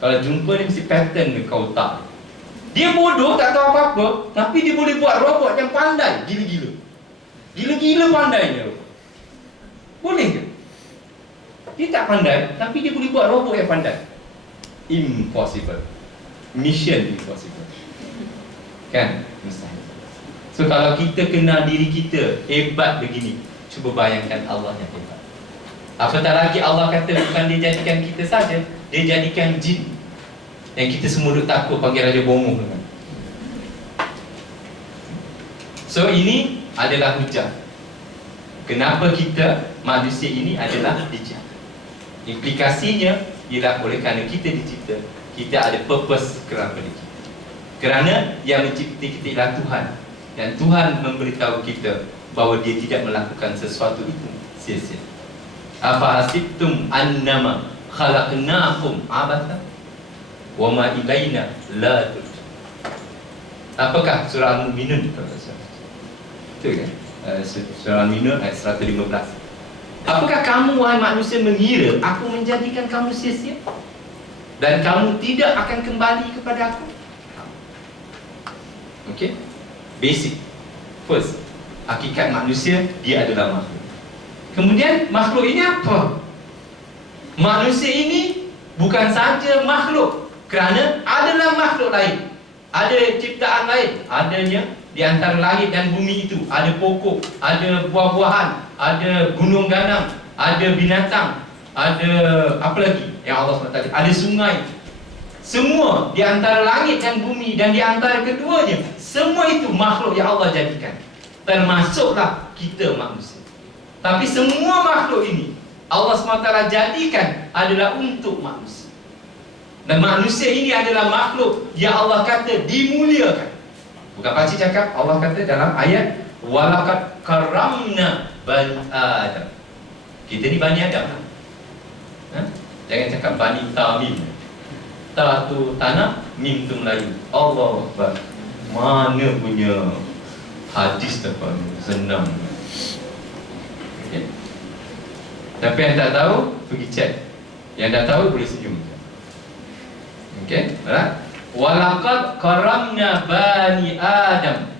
Kalau jumpa dia mesti pattern dekat otak. Dia bodoh, tak tahu apa-apa, tapi dia boleh buat robot yang pandai. Gila-gila. Gila-gila pandainya. Boleh ke? Dia tak pandai, tapi dia boleh buat robot yang pandai. Impossible. Mission impossible. Kan? Mustahil. So kalau kita kenal diri kita hebat begini, cuba bayangkan Allah yang hebat. Apatah lagi Allah kata bukan dia jadikan kita saja, dia jadikan jin yang kita semua duk takut panggil Raja Bomoh kan? So ini adalah hujah. Kenapa kita manusia ini adalah dicipta. Implikasinya ialah oleh kerana kita dicipta, kita ada purpose kerana kita. Kerana yang mencipta kita ialah Tuhan, dan Tuhan memberitahu kita bahawa dia tidak melakukan sesuatu itu sia-sia. Afa hasibtum annama khalaqnakum abatha wa ma ilaina la turja'un. Apakah surah Al-Mu'minun? Betul kan? Surah Al-Mu'minun ayat 115. Apakah kamu wahai manusia mengira aku menjadikan kamu sia-sia dan kamu tidak akan kembali kepada aku? Okey? Basic. First, hakikat manusia, dia adalah makhluk. Kemudian makhluk ini apa? Manusia ini bukan saja makhluk, kerana adalah makhluk lain. Ada ciptaan lain. Adanya di antara langit dan bumi itu ada pokok, ada buah-buahan, ada gunung ganang, ada binatang, ada apa lagi yang Allah SWT, ada sungai. Semua di antara langit dan bumi, dan di antara keduanya, semua itu makhluk yang Allah jadikan. Termasuklah kita manusia. Tapi semua makhluk ini Allah SWT jadikan adalah untuk manusia. Dan manusia ini adalah makhluk yang Allah kata dimuliakan. Bukan pakcik cakap, Allah kata dalam ayat walaqad karamna bani Adam. Kita ni Bani Adam. Jangan cakap Bani Tamim. Ta tu tanah, mim tu Melayu. Allah Akbar. Mana punya hadis dapat senang. Okay. Tapi yang tak tahu, pergi cek. Yang dah tahu boleh senyum. Okey, alright. Walaqad karamna bani Adam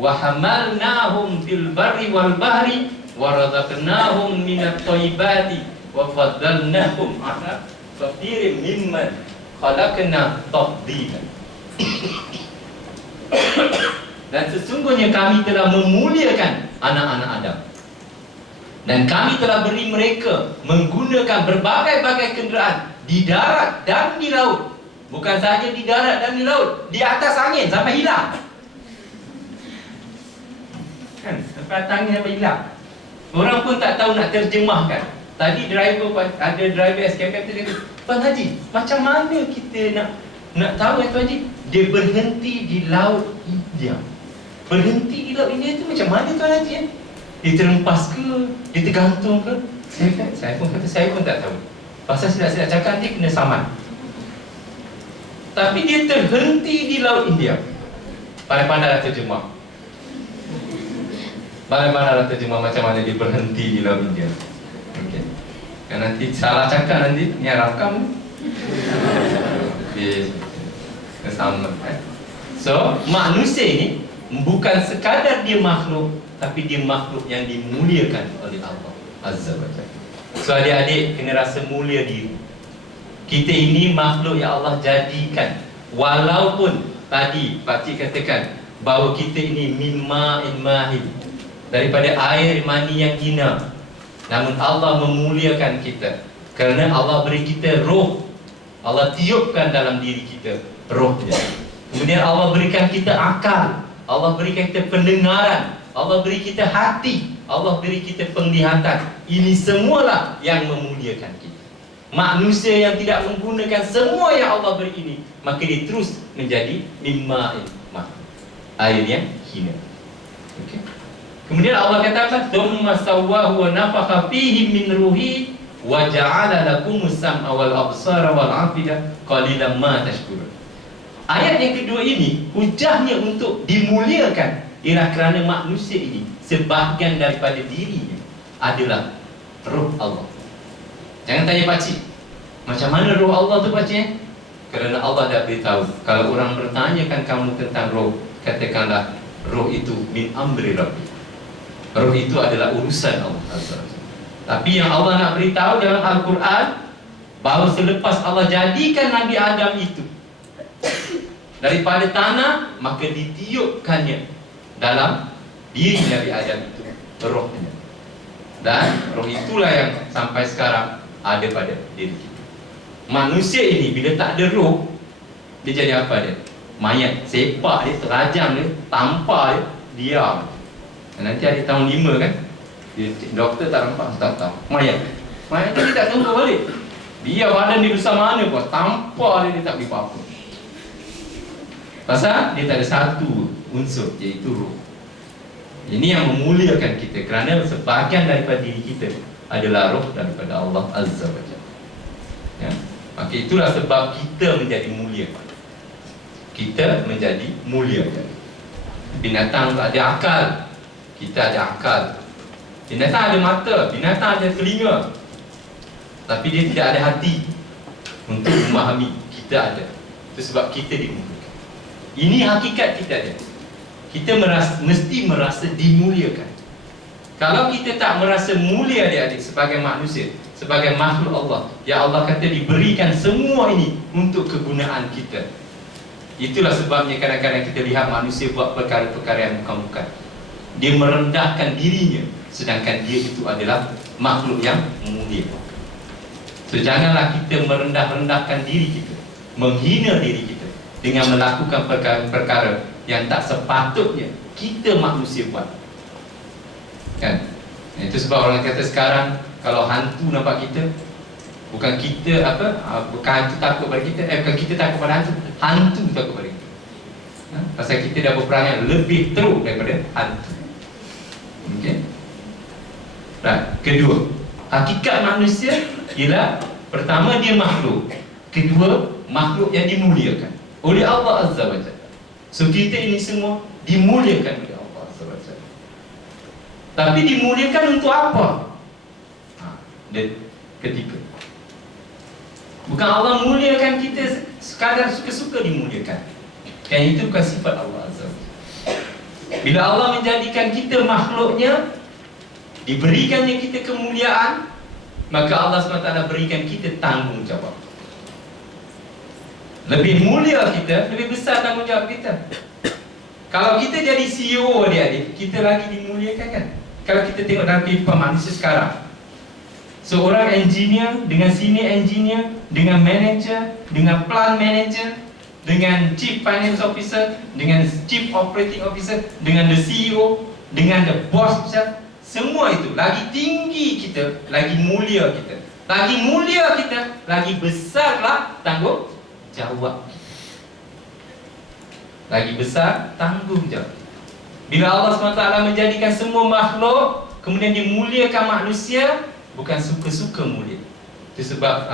wa hamalnahum fil barri wal bahri wa razaqnahum minat thayyibati wa faddalnahum ala kathirin mimman khalaqna tafdila. Dan sesungguhnya kami telah memuliakan anak-anak Adam, dan kami telah beri mereka menggunakan berbagai-bagai kenderaan di darat dan di laut. Bukan sahaja di darat dan di laut, di atas angin sampai hilang. Kan, sampai atas angin sampai hilang. Orang pun tak tahu nak terjemahkan. Tadi ada driver SKF tu kata, Tuan Haji, macam mana kita nak tahu Tuan Haji? Dia berhenti di laut India. Berhenti di laut India tu macam mana Tuan Haji? Dia terempas ke? Dia tergantung ke? Saya pun kata, saya pun tak tahu. Pasal silap-silap cakap nanti kena saman. Tapi dia terhenti di laut India. Pandai-pandai terjemah. Pandai-pandai terjemah macam mana dia berhenti di laut India. Okey. Kan nanti salah cakap nanti ni rakam. Dia sama. So, manusia ini bukan sekadar dia makhluk, tapi dia makhluk yang dimuliakan oleh Allah Azza wa Jalla. So adik-adik kena rasa mulia diri. Kita ini makhluk yang Allah jadikan. Walaupun tadi pakcik katakan bahawa kita ini mimma mahin, daripada air mani yang hina, namun Allah memuliakan kita kerana Allah beri kita roh. Allah tiupkan dalam diri kita rohnya. Kemudian Allah berikan kita akal, Allah berikan kita pendengaran, Allah beri kita hati, Allah beri kita penglihatan. Ini semualah yang memuliakan kita. Manusia yang tidak menggunakan semua yang Allah beri ini, maka dia terus menjadi mimma'in mahin, air yang hina. Okay. Kemudian Allah katakan, "Tsumma sawwahu wa nafakha fihi min ruhi wa ja'ala lakumus sam'a wal absara wal 'afida qalilan ma tashkurun." Ayat yang kedua ini hujahnya untuk dimuliakan ialah kerana manusia ini sebahagian daripada dirinya adalah roh Allah. Jangan tanya pakcik, macam mana roh Allah tu pakcik? Kerana Allah dah beritahu, kalau orang bertanyakan kamu tentang roh, katakanlah roh itu min amri Rabbi. Roh itu adalah urusan Allah. Tapi yang Allah nak beritahu dalam Al-Quran, bahawa selepas Allah jadikan Nabi Adam itu daripada tanah, maka ditiupkannya dalam diri Nabi Adam itu rohnya. Dan roh itulah yang sampai sekarang ada pada diri kita. Manusia ini bila tak ada roh, dia jadi apa dia? Mayat, sepak dia, terajang dia, tampar dia, diam. Nanti ada tahun 5 kan, dia, doktor tak nampak, tak tahu mayat. Mayat tu dia tak tunggu balik. Dia badan dia besar mana pun, tampar dia tak boleh apa-apa. Pasal dia tak ada satu unsur, iaitu roh. Ini yang memuliakan kita, kerana sebahagian daripada diri kita adalah roh daripada Allah Azza wa Jalla. Ya? Maka itulah sebab kita menjadi mulia. Kita menjadi mulia. Binatang ada akal, kita ada akal. Binatang ada mata, binatang ada telinga, tapi dia tidak ada hati untuk memahami. Kita ada. Itu sebab kita dimuliakan. Ini hakikat kita dia. Kita mesti merasa dimuliakan. Kalau kita tak merasa mulia adik-adik sebagai manusia, sebagai makhluk Allah, ya Allah kata diberikan semua ini untuk kegunaan kita. Itulah sebabnya kadang-kadang kita lihat manusia buat perkara-perkara yang bukan-bukan. Dia merendahkan dirinya, sedangkan dia itu adalah makhluk yang mulia. So janganlah kita merendah-rendahkan diri kita, menghina diri kita dengan melakukan perkara-perkara yang tak sepatutnya kita manusia buat. Kan? Itu sebab orang kata sekarang kalau hantu nampak kita, bukan kita bukan hantu takut pada kita, bukan kita takut pada hantu, hantu takut pada kita. Pasal kita dah berperangai lebih teruk daripada hantu. Okey. Right. Kedua, hakikat manusia ialah pertama dia makhluk, kedua makhluk yang dimuliakan oleh Allah Azza wa Jalla. So kita ini semua dimuliakan oleh Allah Azza wa Jalla. Tapi dimuliakan untuk apa? Dan ketiga, bukan Allah muliakan kita sekadar suka-suka dimuliakan. Dan itu bukan sifat Allah Azza wa Jalla. Bila Allah menjadikan kita makhluknya, diberikannya kita kemuliaan, maka Allah SWT berikan kita tanggungjawab. Lebih mulia kita, lebih besar tanggungjawab kita. Kalau kita jadi CEO adik-adik, kita lagi dimuliakan kan? Kalau kita tengok dalam kehidupan manusia sekarang, seorang engineer dengan senior engineer, dengan manager, dengan plant manager, dengan chief finance officer, dengan chief operating officer, dengan the CEO, dengan the boss himself, semua itu lagi tinggi kita, lagi mulia kita. Lagi mulia kita, lagi besarlah tanggungjawab kita. Lagi besar tanggungjawab. Bila Allah SWT menjadikan semua makhluk, kemudian dimuliakan manusia, bukan suka-suka mulia. Itu sebab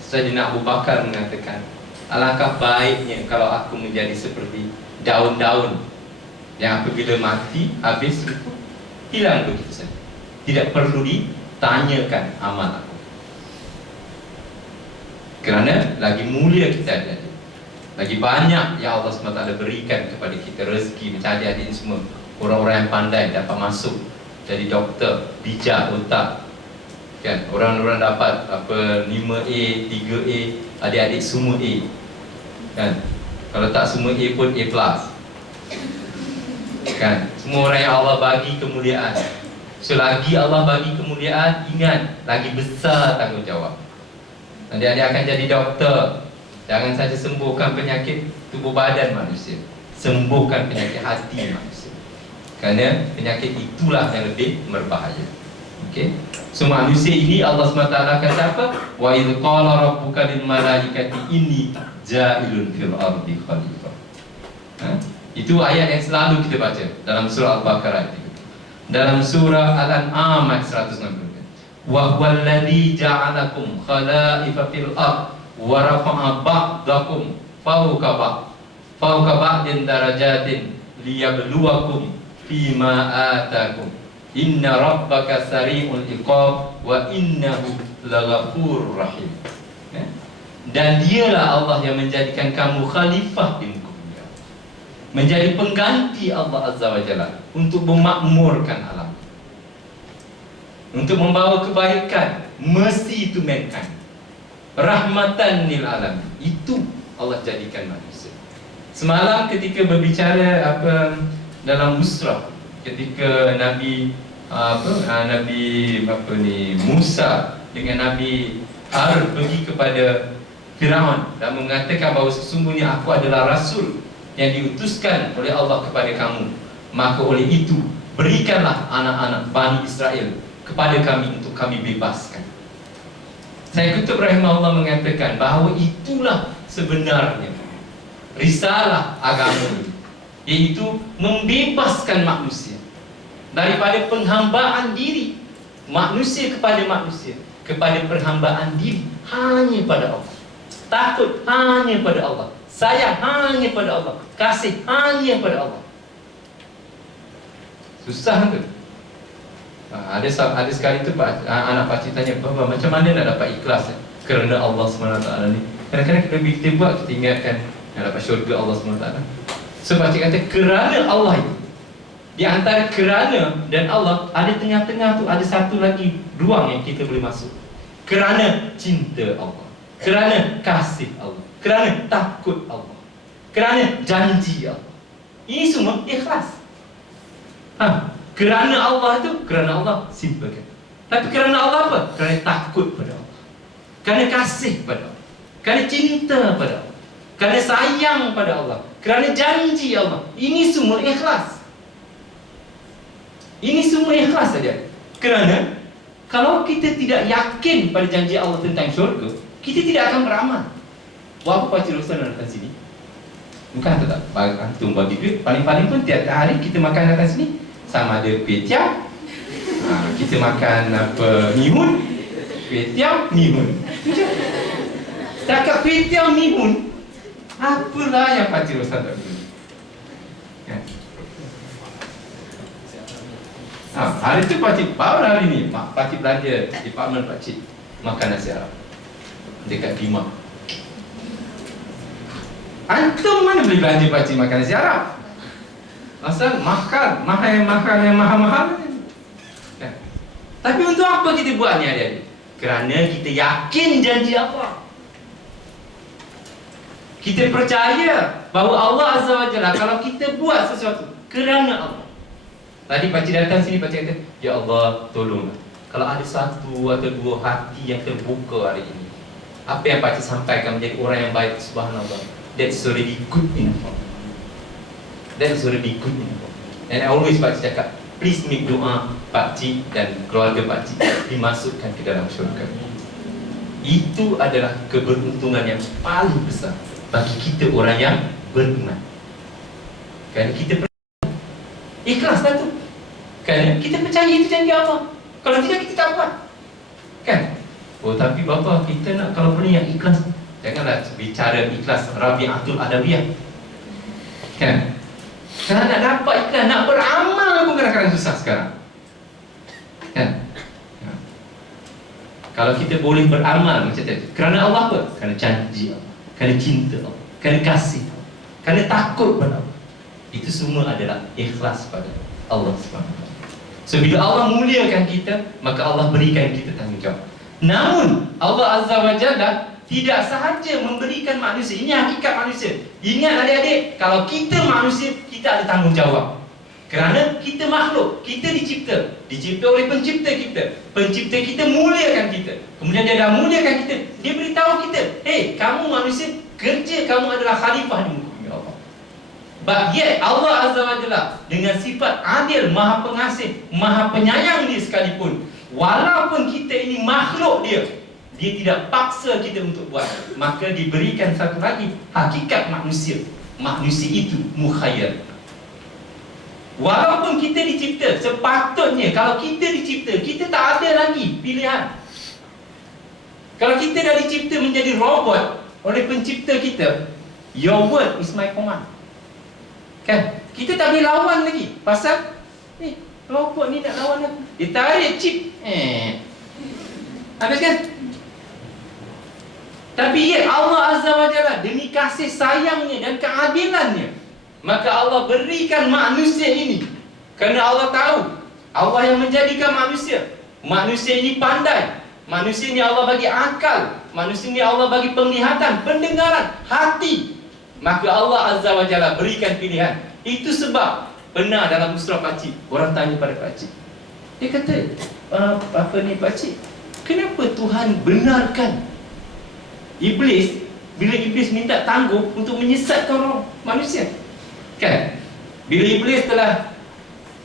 Sayyidina Abu Bakar mengatakan, alangkah baiknya kalau aku menjadi seperti daun-daun yang apabila mati, habis itu hilang begitu saja. Tidak perlu ditanyakan amal aku. Kerana lagi mulia kita ada, lagi banyak yang Allah SWT berikan kepada kita rezeki. Macam adik-adik semua, orang-orang yang pandai dapat masuk jadi doktor, bijak otak kan. Orang-orang dapat 5A, 3A, adik-adik semua A kan. Kalau tak semua A pun A+, kan. Semua orang yang Allah bagi kemuliaan. Selagi Allah bagi kemuliaan, ingat, lagi besar tanggungjawab. Adik-adik akan jadi doktor. Jangan saja sembuhkan penyakit tubuh badan manusia, sembuhkan penyakit hati manusia. Kerana penyakit itulah yang lebih berbahaya. Okey. So manusia ini Allah SWT kata apa? Wa idz qala rabbuka lil malaikati inni ja'ilun fil ardi khalifah. Itu ayat yang selalu kita baca dalam surah Al-Baqarah itu. Dalam surah Al-An'am ayat 160. Wa huwal ladzi ja'alakum khalaifa fil ard wa rafa'a ba'dakum fawqa ba'din darajatin liyabluwakum fima atakum. Inna rabbaka sari'ul iqab wa innahu laghafurur rahim. Dan dialah Allah yang menjadikan kamu khalifah di muka bumi, menjadi pengganti Allah Azza wa Jalla untuk memakmurkan alam, untuk membawa kebaikan, mercy to mankind, rahmatan lil alamin. Itu Allah jadikan manusia. Semalam ketika berbicara dalam Busra, ketika Nabi Musa dengan Nabi Harun pergi kepada Firaun dan mengatakan bahawa sesungguhnya aku adalah rasul yang diutuskan oleh Allah kepada kamu, maka oleh itu berikanlah anak-anak Bani Israel kepada kami untuk kami bebaskan. Sayyid Qutb rahimahullah mengatakan bahawa itulah sebenarnya risalah agama, iaitu membebaskan manusia daripada penghambaan diri manusia kepada manusia, kepada perhambaan diri hanya pada Allah, takut hanya pada Allah, sayang hanya pada Allah, kasih hanya pada Allah. Susah tu. Ada sekali tu anak pakcik tanya, "Bapa, macam mana nak dapat ikhlas kerana Allah SWT ni?" Kadang-kadang kita buat, kita ingatkan nak dapat syurga Allah SWT. So pakcik kata, kerana Allah itu, di antara kerana dan Allah, ada tengah-tengah tu ada satu lagi ruang yang kita boleh masuk. Kerana cinta Allah, kerana kasih Allah, kerana takut Allah, kerana janji Allah. Ini semua ikhlas. Kerana Allah itu, kerana Allah simpelkan. Tapi kerana Allah apa? Kerana takut pada Allah, kerana kasih pada Allah, kerana cinta pada Allah, kerana sayang pada Allah, kerana janji Allah. Ini semua ikhlas. Ini semua ikhlas saja. Kerana kalau kita tidak yakin pada janji Allah tentang syurga, kita tidak akan beramal. Walaupun Pakcik Roslan datang sini, bukan tak antum bagi duit, paling-paling pun tiap hari kita makan datang sini, sama ada kuih tiaw, kita makan mihun, kuih tiaw, mihun. Setakat kuih tiaw, mihun, apalah yang Pakcik Roslan tak beli. Hari tu Pakcik, baru hari ni Pakcik belanja department Pakcik makan nasi Arab. dekat Bima. Antum mana boleh belanja pakcik makan nasi Arab? Asal mahal yang mahal-mahal. Kan? Tapi untuk apa kita buat ni adik-adik? Kerana kita yakin janji Allah. Kita percaya bahawa Allah Azza wa Jalla, kalau kita buat sesuatu kerana Allah. Tadi pakcik datang sini, pakcik kata, ya Allah, tolonglah. Kalau ada satu atau dua hati yang terbuka hari ini, apa yang pakcik sampaikan menjadi orang yang baik, subhanallah. That's already good enough. That's already good enough. And I always pakcik cakap, please make doa pakcik dan keluarga pakcik dimasukkan ke dalam syurga. Itu adalah keberuntungan yang paling besar bagi kita orang yang beriman. Kerana kita ikhlas lah tu. Kerana kita percaya itu janji Allah. Kalau tidak kita tak buat. Kan? Oh tapi bapa, kita nak kalau boleh yang ikhlas. Janganlah bicara ikhlas Rabi'atul Adawiyah. Kan? Kerana nak dapat ikhlas, nak beramal pun kadang-kadang susah sekarang. Kan? Kalau kita boleh beramal macam tu, kerana Allah apa? Kerana janji Allah, kerana cinta Allah, kerana kasih Allah, kerana takut pada Allah. Itu semua adalah ikhlas pada Allah SWT. So bila Allah muliakan kita, maka Allah berikan kita tanggungjawab. Namun Allah Azza wa Jalla tidak sahaja memberikan manusia. Ini hakikat manusia. Ingat adik-adik, kalau kita manusia, kita ada tanggungjawab. Kerana kita makhluk, kita dicipta oleh pencipta kita. Pencipta kita muliakan kita. Kemudian dia dah muliakan kita, dia beritahu kita, hey, kamu manusia, kerja kamu adalah khalifah di muka bumi Allah. But yet Allah Azza wa Jalla dengan sifat adil, maha pengasih, maha penyayang dia sekalipun, walaupun kita ini makhluk dia tidak paksa kita untuk buat. Maka diberikan satu lagi hakikat manusia. Manusia itu mukhayyar. Walaupun kita dicipta, sepatutnya kalau kita dicipta, kita tak ada lagi pilihan. Kalau kita dah dicipta menjadi robot oleh pencipta kita, your word is my command. Kan? Kita tak boleh lawan lagi. Pasal robot ni nak lawan aku. Dia tarik chip. Habis kan? Tapi ya Allah Azza wa Jalla demi kasih sayangnya dan keadilannya, maka Allah berikan manusia ini. Kerana Allah tahu, Allah yang menjadikan manusia. Manusia ini pandai. Manusia ini Allah bagi akal. Manusia ini Allah bagi penglihatan, pendengaran, hati. Maka Allah Azza wa Jalla berikan pilihan. Itu sebab benar dalam Usrah pakcik, orang tanya pada pakcik, dia kata, apa ni pakcik, kenapa Tuhan benarkan Iblis, bila Iblis minta tangguh untuk menyesatkan orang manusia? Kan? Bila Iblis telah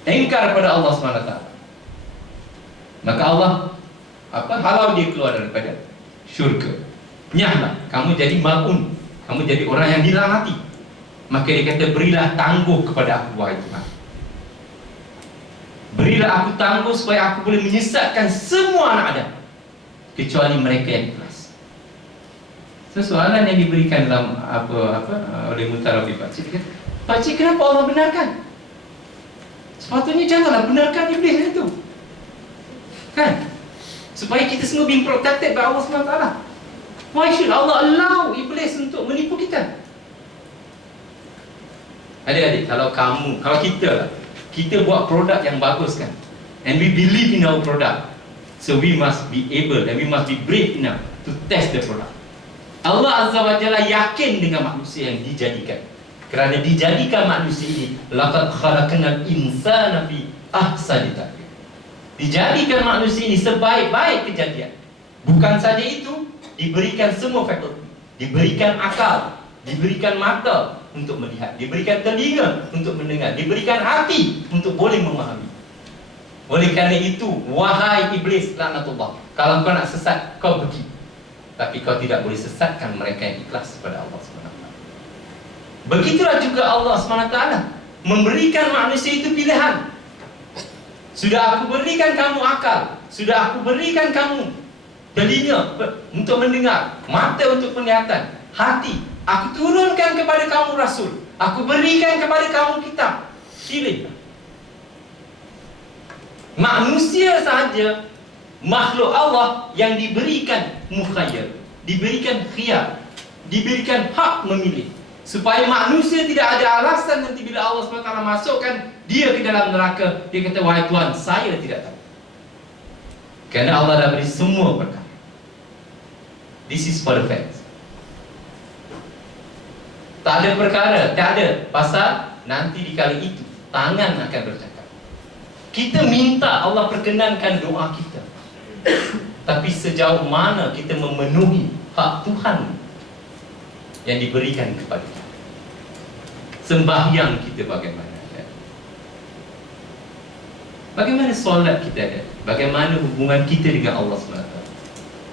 engkar pada Allah SWT, maka Allah halau dia keluar daripada syurga. Nyahlah, kamu jadi mal'un, kamu jadi orang yang dilaknati. Maka dia kata, berilah tangguh kepada aku, wahai Tuhan. Berilah aku tangguh supaya aku boleh menyesatkan semua anak Adam, kecuali mereka yang ikhlas. So, soalan yang diberikan dalam oleh Mutarabi pakcik, pakcik, kenapa Allah benarkan? Sepatutnya janganlah benarkan Iblis itu. Kan? Supaya kita semua being protected by Allah SWT. Why should Allah allow Iblis untuk menipu kita? Adik-adik, kalau kita buat produk yang bagus kan, and we believe in our product, so we must be able and we must be brave enough to test the product. Allah Azza wa Jalla yakin dengan manusia yang dijadikan. Kerana dijadikan manusia ini, laqad khalaqnal insana fi ahsani taqwim. Dijadikan manusia ini sebaik-baik kejadian. Bukan saja itu, diberikan semua fakulti, diberikan akal, diberikan mata untuk melihat, diberikan telinga untuk mendengar, diberikan hati untuk boleh memahami. Oleh kerana itu, wahai Iblis laknatullah, kalau kau nak sesat, kau pergi. Tapi kau tidak boleh sesatkan mereka yang ikhlas kepada Allah SWT. Begitulah juga Allah SWT memberikan manusia itu pilihan. Sudah aku berikan kamu akal, sudah aku berikan kamu telinga untuk mendengar, mata untuk penglihatan, hati. Aku turunkan kepada kamu Rasul, aku berikan kepada kamu kitab. Pilih. Manusia sahaja, makhluk Allah yang diberikan mukhayyar. diberikan khiyar, diberikan hak memilih, supaya manusia tidak ada alasan nanti bila Allah SWT masukkan dia ke dalam neraka, dia kata, wahai Tuhan, saya tidak tahu. Kerana Allah dah beri semua perkara. This is perfect. Tak ada perkara, tak ada. Pasal nanti di kali itu tangan akan bercakap. Kita minta Allah perkenankan doa kita, tapi sejauh mana kita memenuhi hak Tuhan yang diberikan kepada kita. Sembahyang kita bagaimana? Bagaimana solat kita ada? Bagaimana hubungan kita dengan Allah SWT?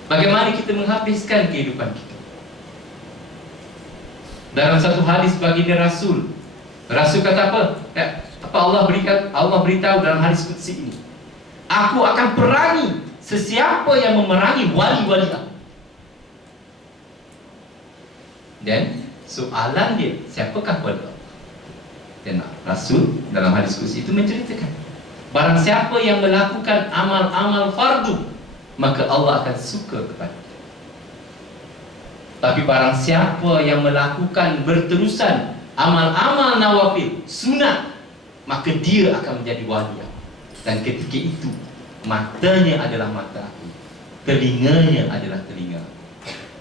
Bagaimana kita menghabiskan kehidupan kita? Dalam satu hadis baginda Rasul kata apa? Apa Allah beritahu dalam hadis qudsi ini, aku akan perangi sesiapa yang memerangi wali-wali aku. Dan soalan dia, siapakah wali Allah? Dan Rasul dalam hadis qudsi itu menceritakan, barang siapa yang melakukan amal-amal fardu, maka Allah akan suka kepada dia. Tapi barang siapa yang melakukan berterusan amal-amal nawafil, sunat, maka dia akan menjadi wali aku. Dan ketika itu, matanya adalah mata aku, telinganya adalah telinga,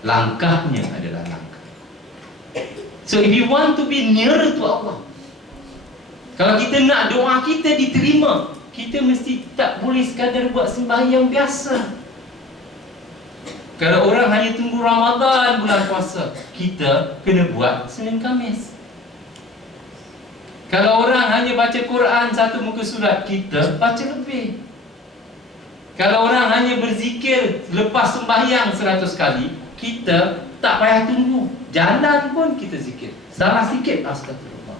langkahnya adalah langkah. So if you want to be nearer to Allah, kalau kita nak doa kita diterima, kita mesti tak boleh sekadar buat sembahyang biasa. Kalau orang hanya tunggu Ramadan, bulan puasa, kita kena buat Senin Khamis. Kalau orang hanya baca Quran satu muka surat, kita baca lebih. Kalau orang hanya berzikir lepas sembahyang 100 kali, kita tak payah tunggu, jalan pun kita zikir. Salah sikit, astagfirullah,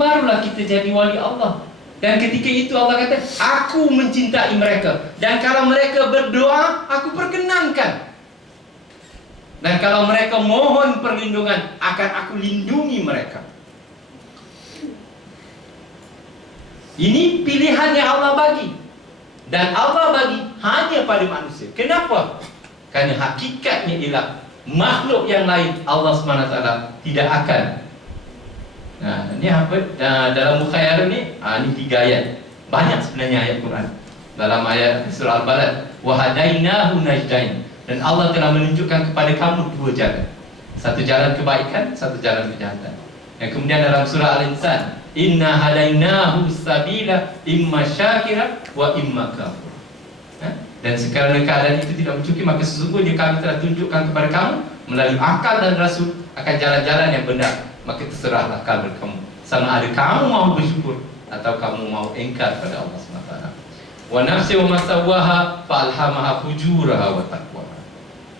barulah kita jadi wali Allah. Dan ketika itu Allah kata, aku mencintai mereka, dan kalau mereka berdoa, aku perkenankan. Dan kalau mereka mohon perlindungan, akan aku lindungi mereka. Ini pilihan yang Allah bagi, dan Allah bagi hanya pada manusia. Kenapa? Kerana hakikatnya ialah makhluk yang lain Allah SWT tidak akan. Nah, ini apa? Dalam Mukhayyarah ni, ini 3 ayat. Banyak sebenarnya ayat Quran. Dalam ayat surah Al-Balad, wa hadainahu najdain, dan Allah telah menunjukkan kepada kamu 2 jalan. Satu jalan kebaikan, satu jalan kejahatan. Yang kemudian dalam surah Al-Insan, inna hadainahu sabila imma syakira wa imma kafur. Dan sekarang keadaan itu tidak mencukupi, maka sesungguhnya kami telah tunjukkan kepada kamu melalui akal dan rasul akan jalan-jalan yang benar. Maka terserahlah kabar kamu, sama ada kamu mau bersyukur atau kamu mau engkar pada Allah SWT. Wa nafsi wa masawwaha fa alhamaha fujuraha wa taqwaha.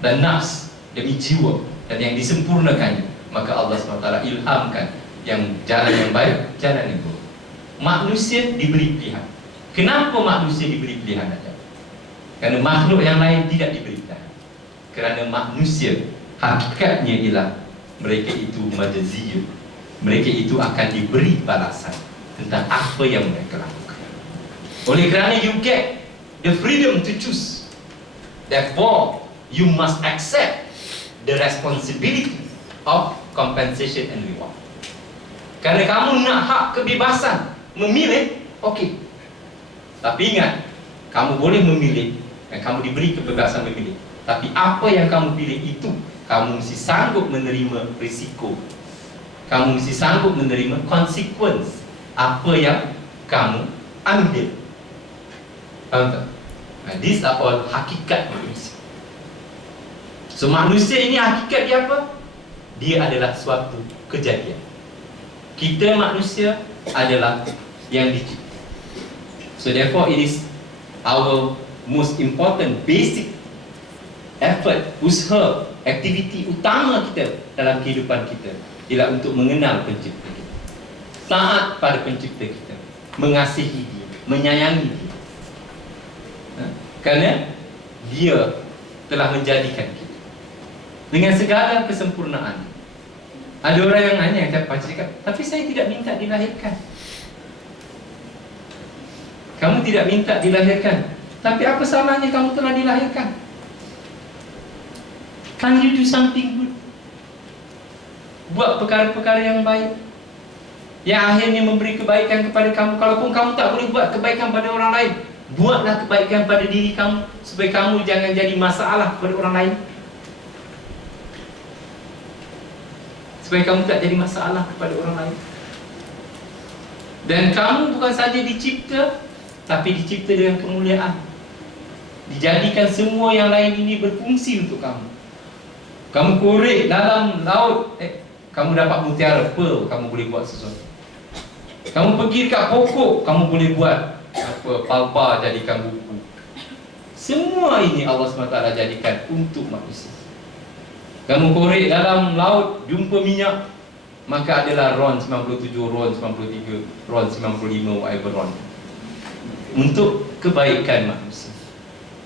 Dan nafs demi jiwa dan yang disempurnakannya, maka Allah SWT ilhamkan yang jalan yang baik, jalan yang buruk. Manusia diberi pilihan. Kenapa manusia diberi pilihan saja? Kerana makhluk yang lain tidak diberi pilihan. Kerana manusia hakikatnya ialah mereka itu majaziyun. Mereka itu akan diberi balasan tentang apa yang mereka lakukan. Oleh kerana you get the freedom to choose, therefore you must accept the responsibility of compensation and reward. Kerana kamu nak hak kebebasan memilih, okey. Tapi ingat, kamu boleh memilih dan kamu diberi kebebasan memilih. Tapi apa yang kamu pilih itu, kamu mesti sanggup menerima risiko. Kamu mesti sanggup menerima consequence apa yang kamu ambil. Faham tak? These are all hakikat manusia. So manusia ini hakikat dia apa? Dia adalah suatu kejadian. Kita manusia adalah yang dicipta. So therefore it is our most important basic effort, usaha, aktiviti utama kita dalam kehidupan kita ialah untuk mengenal pencipta kita, taat pada pencipta kita, mengasihi dia, menyayangi dia. Kerana dia telah menjadikan kita dengan segala kesempurnaan. Ada orang yang hanya cakap, tapi saya tidak minta dilahirkan. Kamu tidak minta dilahirkan, tapi apa salahnya kamu telah dilahirkan? Can you do something good? Buat perkara-perkara yang baik, yang akhirnya memberi kebaikan kepada kamu. Kalaupun kamu tak boleh buat kebaikan pada orang lain, buatlah kebaikan pada diri kamu, supaya kamu jangan jadi masalah kepada orang lain. Supaya kamu tak jadi masalah kepada orang lain. Dan kamu bukan saja dicipta, tapi dicipta dengan kemuliaan. Dijadikan semua yang lain ini berfungsi untuk kamu. Kamu korek dalam laut, kamu dapat mutiara, pearl, kamu boleh buat sesuatu. Kamu pergi dekat pokok, kamu boleh buat palpa, jadikan buku. Semua ini Allah SWT jadikan untuk manusia. Kamu korek dalam laut, jumpa minyak, maka adalah RON 97, RON 93, RON 95, whatever RON, untuk kebaikan manusia.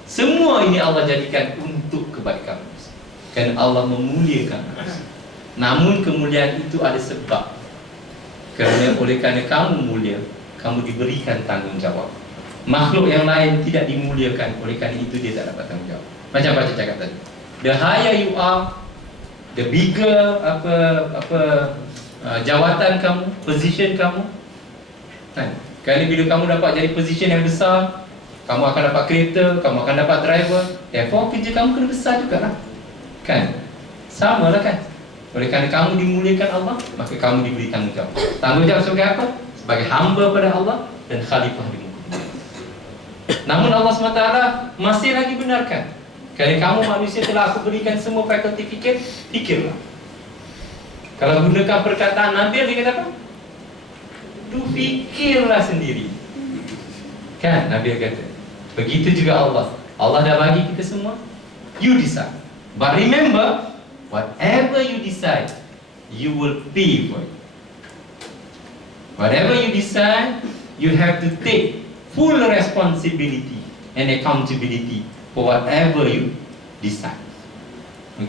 Semua ini Allah jadikan untuk kebaikan manusia, kerana Allah memuliakan manusia. Namun kemuliaan itu ada sebab. Kerana oleh kerana kamu mulia, kamu diberikan tanggungjawab. Makhluk yang lain tidak dimuliakan, oleh kerana itu dia tak dapat tanggungjawab. Macam baca cakap tadi, the higher you are, the bigger jawatan kamu, position kamu, kan? Kerana bila kamu dapat jadi position yang besar, kamu akan dapat kereta, kamu akan dapat driver, therefore kerja kamu kena besar jugalah, kan? Sama lah kan? Oleh kerana kamu dimuliakan Allah, maka kamu diberi tanggungjawab. Tanggungjawab sebagai apa? Sebagai hamba pada Allah dan khalifah di muka bumi. Namun Allah SWT masih lagi benarkan, kerana kamu manusia telah aku berikan semua fakulti fikir, fikirlah. Kalau gunakan perkataan Nabil, dia kata apa? Tu fikirlah sendiri. Kan Nabil kata. Begitu juga Allah. Allah dah bagi kita semua, you decide. But remember, whatever you decide, you will pay for it. Whatever you decide, you have to take full responsibility and accountability for whatever you decide.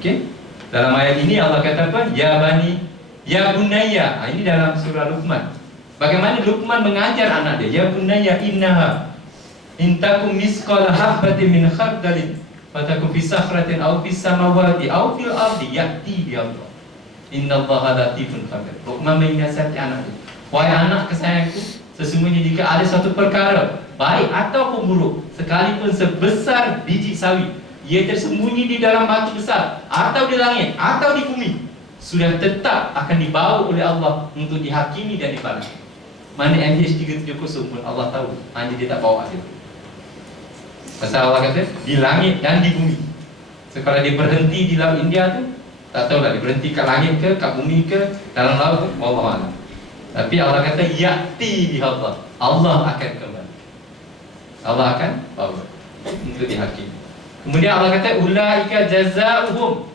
Okay? Dalam ayat ini Allah kata apa? Ya bani, ya bunayya. Ini dalam surah Luqman. Bagaimana Luqman mengajar anak dia? Ya bunayya innaha intakum misqala habbatin min khardalin fatakum fi sakhratin aw fis samawati aw fil ardi ya'ti bi Allah. Innallaha latifun khabir. Luqman menasihati anak dia. Wahai anak kesayanganku, sesungguhnya jika ada satu perkara baik ataupun buruk, sekalipun sebesar biji sawi, ia tersembunyi di dalam batu besar, atau di langit, atau di bumi, sudah tetap akan dibawa oleh Allah untuk dihakimi dan dibalas. Mana MH370 pun Allah tahu, hanya dia tak bawa dia. Pasal Allah kata di langit dan di bumi. So kalau dia berhenti di laut India tu, tak tahulah dia berhenti kat langit ke, kat bumi ke, dalam laut tu, wallahualam. Tapi Allah kata ya'ti bi Allah. Allah akan kembali. Allah akan bawa untuk dihakimi. Kemudian Allah kata ulaika jazaohum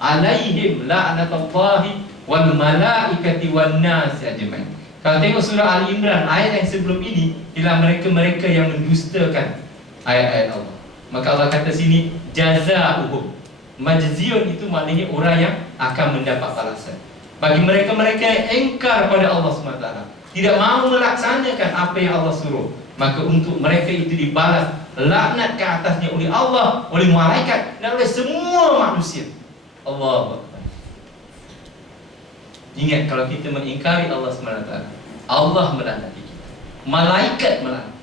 alaihim la'natullahi wal malaikati wan nas ajmain. Kalau tengok surah Ali Imran ayat yang sebelum ini, ialah mereka-mereka yang mendustakan ayat-ayat Allah. Maka Allah kata sini jazaohum. Majziun itu maknanya orang yang akan mendapat balasan. Bagi mereka-mereka yang engkar pada Allah SWT, tidak mahu melaksanakan apa yang Allah suruh, maka untuk mereka itu dibalas laknat ke atasnya oleh Allah, oleh malaikat dan oleh semua manusia. Allahu Akbar. Ingat, kalau kita mengingkari Allah SWT, Allah melaknati kita, malaikat melaknati,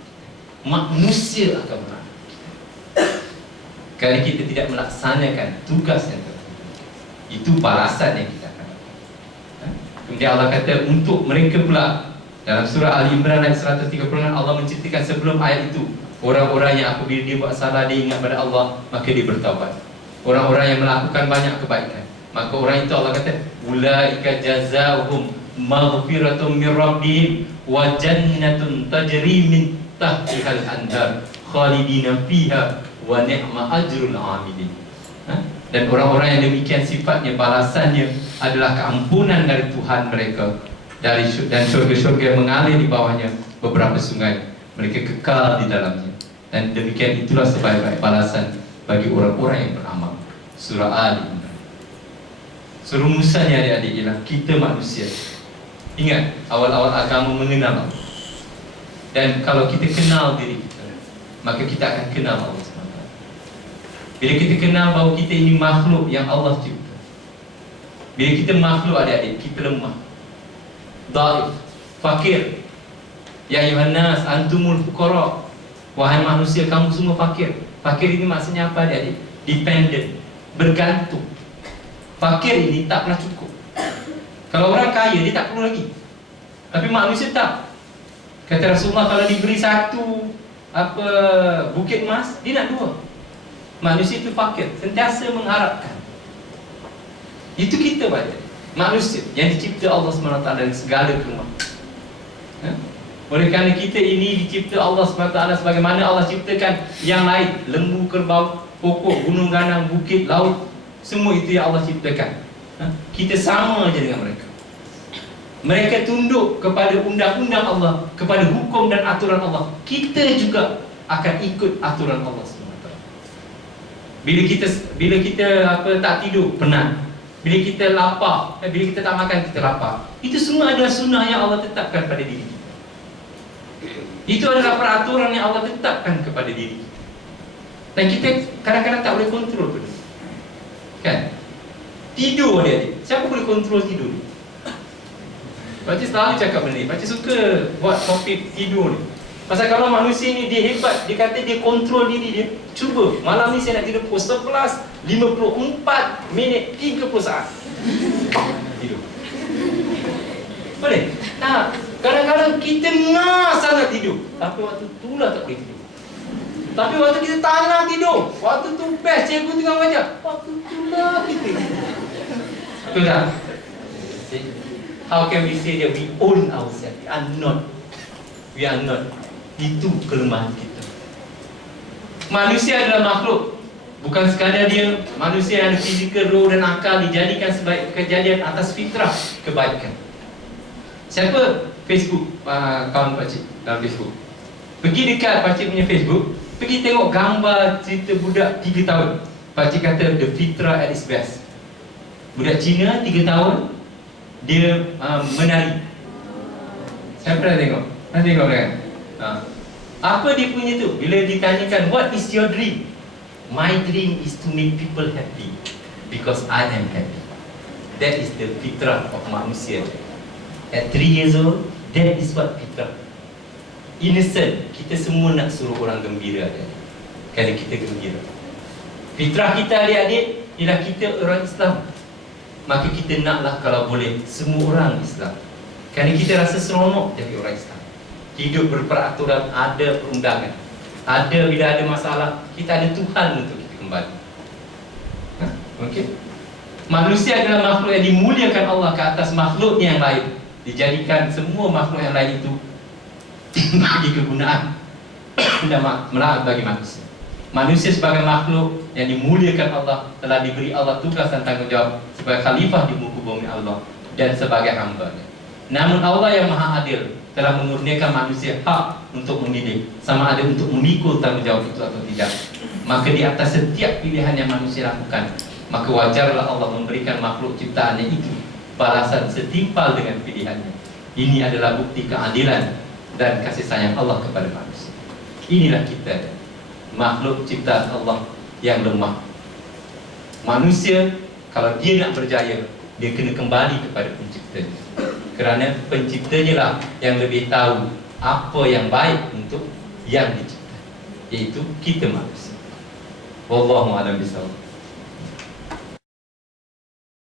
manusia akan melaknati kita. Kerana kita tidak melaksanakan tugas yang tertentu, itu balasan yang kita akan dapat. Kemudian Allah kata untuk mereka pula, dalam surah Ali Imran ayat 136, Allah menceritakan sebelum ayat itu, orang-orang yang apabila dia buat salah, dia ingat pada Allah, maka dia bertaubat. Orang-orang yang melakukan banyak kebaikan, maka orang itu Allah kata ulaika jazaohum maghfiratun min rabbihim wa jannatun tajri min tahtihal anhar khalidina fiha wa ni'ma ajrul amilin. Dan orang-orang yang demikian sifatnya, balasannya adalah keampunan dari Tuhan mereka, dan syurga-syurga mengalir di bawahnya beberapa sungai, mereka kekal di dalamnya. Dan demikian itulah sebaik-baik balasan bagi orang-orang yang beramal. Surah Ali Imran. Serumusannya adik-adik ialah kita manusia. Ingat, awal-awal agama mengenal Allah. Dan kalau kita kenal diri kita, maka kita akan kenal Allah SWT. Bila kita kenal bahawa kita ini makhluk yang Allah cipta. Bila kita makhluk adik-adik, kita lemah, dhaif, fakir. Ya ayuhan nas antumul fuqara. Wahai manusia, kamu semua fakir. Fakir ini maksudnya apa adik-adik? Dependent, bergantung. Fakir ini tak pernah cukup. Kalau orang kaya dia tak perlu lagi. Tapi manusia tak. Kata Rasulullah, kalau diberi satu bukit emas, dia nak dua. Manusia itu fakir, sentiasa mengharapkan. Itu kita pada manusia yang dicipta Allah SWT dari segala kelemahan. Oleh kerana kita ini dicipta Allah SWT sebagaimana Allah ciptakan yang lain, lembu, kerbau, pokok, gunung ganang, bukit, laut, semua itu yang Allah ciptakan. Kita sama je dengan mereka. Mereka tunduk kepada undang-undang Allah, kepada hukum dan aturan Allah. Kita juga akan ikut aturan Allah SWT. Bila kita tak tidur, penat. Bila kita lapar, bila kita tak makan, kita lapar. Itu semua adalah sunnah yang Allah tetapkan pada diri kita. Itu adalah peraturan yang Allah tetapkan kepada diri kita. Dan kita kadang-kadang tak boleh kontrol pun. Kan? Tidur dia. Siapa boleh kontrol tidur ni? Pakcik selalu cakap benda ni. Pakcik suka buat topik tidur ni. Pasal kalau manusia ni dia hebat, dia kata dia kontrol diri dia. Cuba, malam ni saya nak tidur pukul 11:54 minit 30 saat. Tidur. Boleh? Tak. Kadang-kadang kita nak sangat tidur, tapi waktu tu lah tak boleh tidur. Tapi waktu kita tak nak tidur, waktu tu best, cikgu tengah mengajar, waktu tu lah kita. Betul tak? How can we say that we own ourselves? We are not. We are not. Itu kelemahan kita. Manusia adalah makhluk. Bukan sekadar dia manusia yang ada fizikal, roh dan akal dijadikan sebagai kejadian atas fitrah kebaikan. Siapa Facebook, kawan pakcik dalam Facebook? Pergi dekat pakcik punya Facebook, pergi tengok gambar cerita budak 3 tahun. Pakcik kata the fitrah at its best. Budak Cina 3 tahun, dia menari. Saya pernah tengok. Pernah tengok kan? Apa dia punya tu? Bila ditanyakan, what is your dream? My dream is to make people happy because I am happy. That is the fitrah of manusia. At 3 years old, that is what fitrah. Innocent. Kita semua nak suruh orang gembira kerana kita gembira. Fitrah kita adik-adik ialah kita orang Islam. Maka kita naklah kalau boleh semua orang Islam. Kerana kita rasa seronok jadi orang Islam. Hidup berperaturan, ada perundangan. Ada bila ada masalah, kita ada Tuhan untuk kita kembali. Okey. Manusia adalah makhluk yang dimuliakan Allah ke atas makhluknya yang lain. Dijadikan semua makhluk yang lain itu bagi kegunaan dan manfaat bagi manusia. Manusia sebagai makhluk yang dimuliakan Allah telah diberi Allah tugas dan tanggungjawab sebagai khalifah di muka bumi Allah dan sebagai hamba-Nya. Namun Allah yang Maha Adil telah mengurniakan manusia hak untuk memilih sama ada untuk memikul tanggungjawab itu atau tidak. Maka di atas setiap pilihan yang manusia lakukan, maka wajarlah Allah memberikan makhluk ciptaannya itu balasan setimpal dengan pilihannya. Ini adalah bukti keadilan dan kasih sayang Allah kepada manusia. Inilah kita, makhluk ciptaan Allah yang lemah. Manusia kalau dia nak berjaya, dia kena kembali kepada penciptanya. Kerana penciptanya lah yang lebih tahu apa yang baik untuk yang dicipta, iaitu kita manusia. Wallahu a'lam bishawab.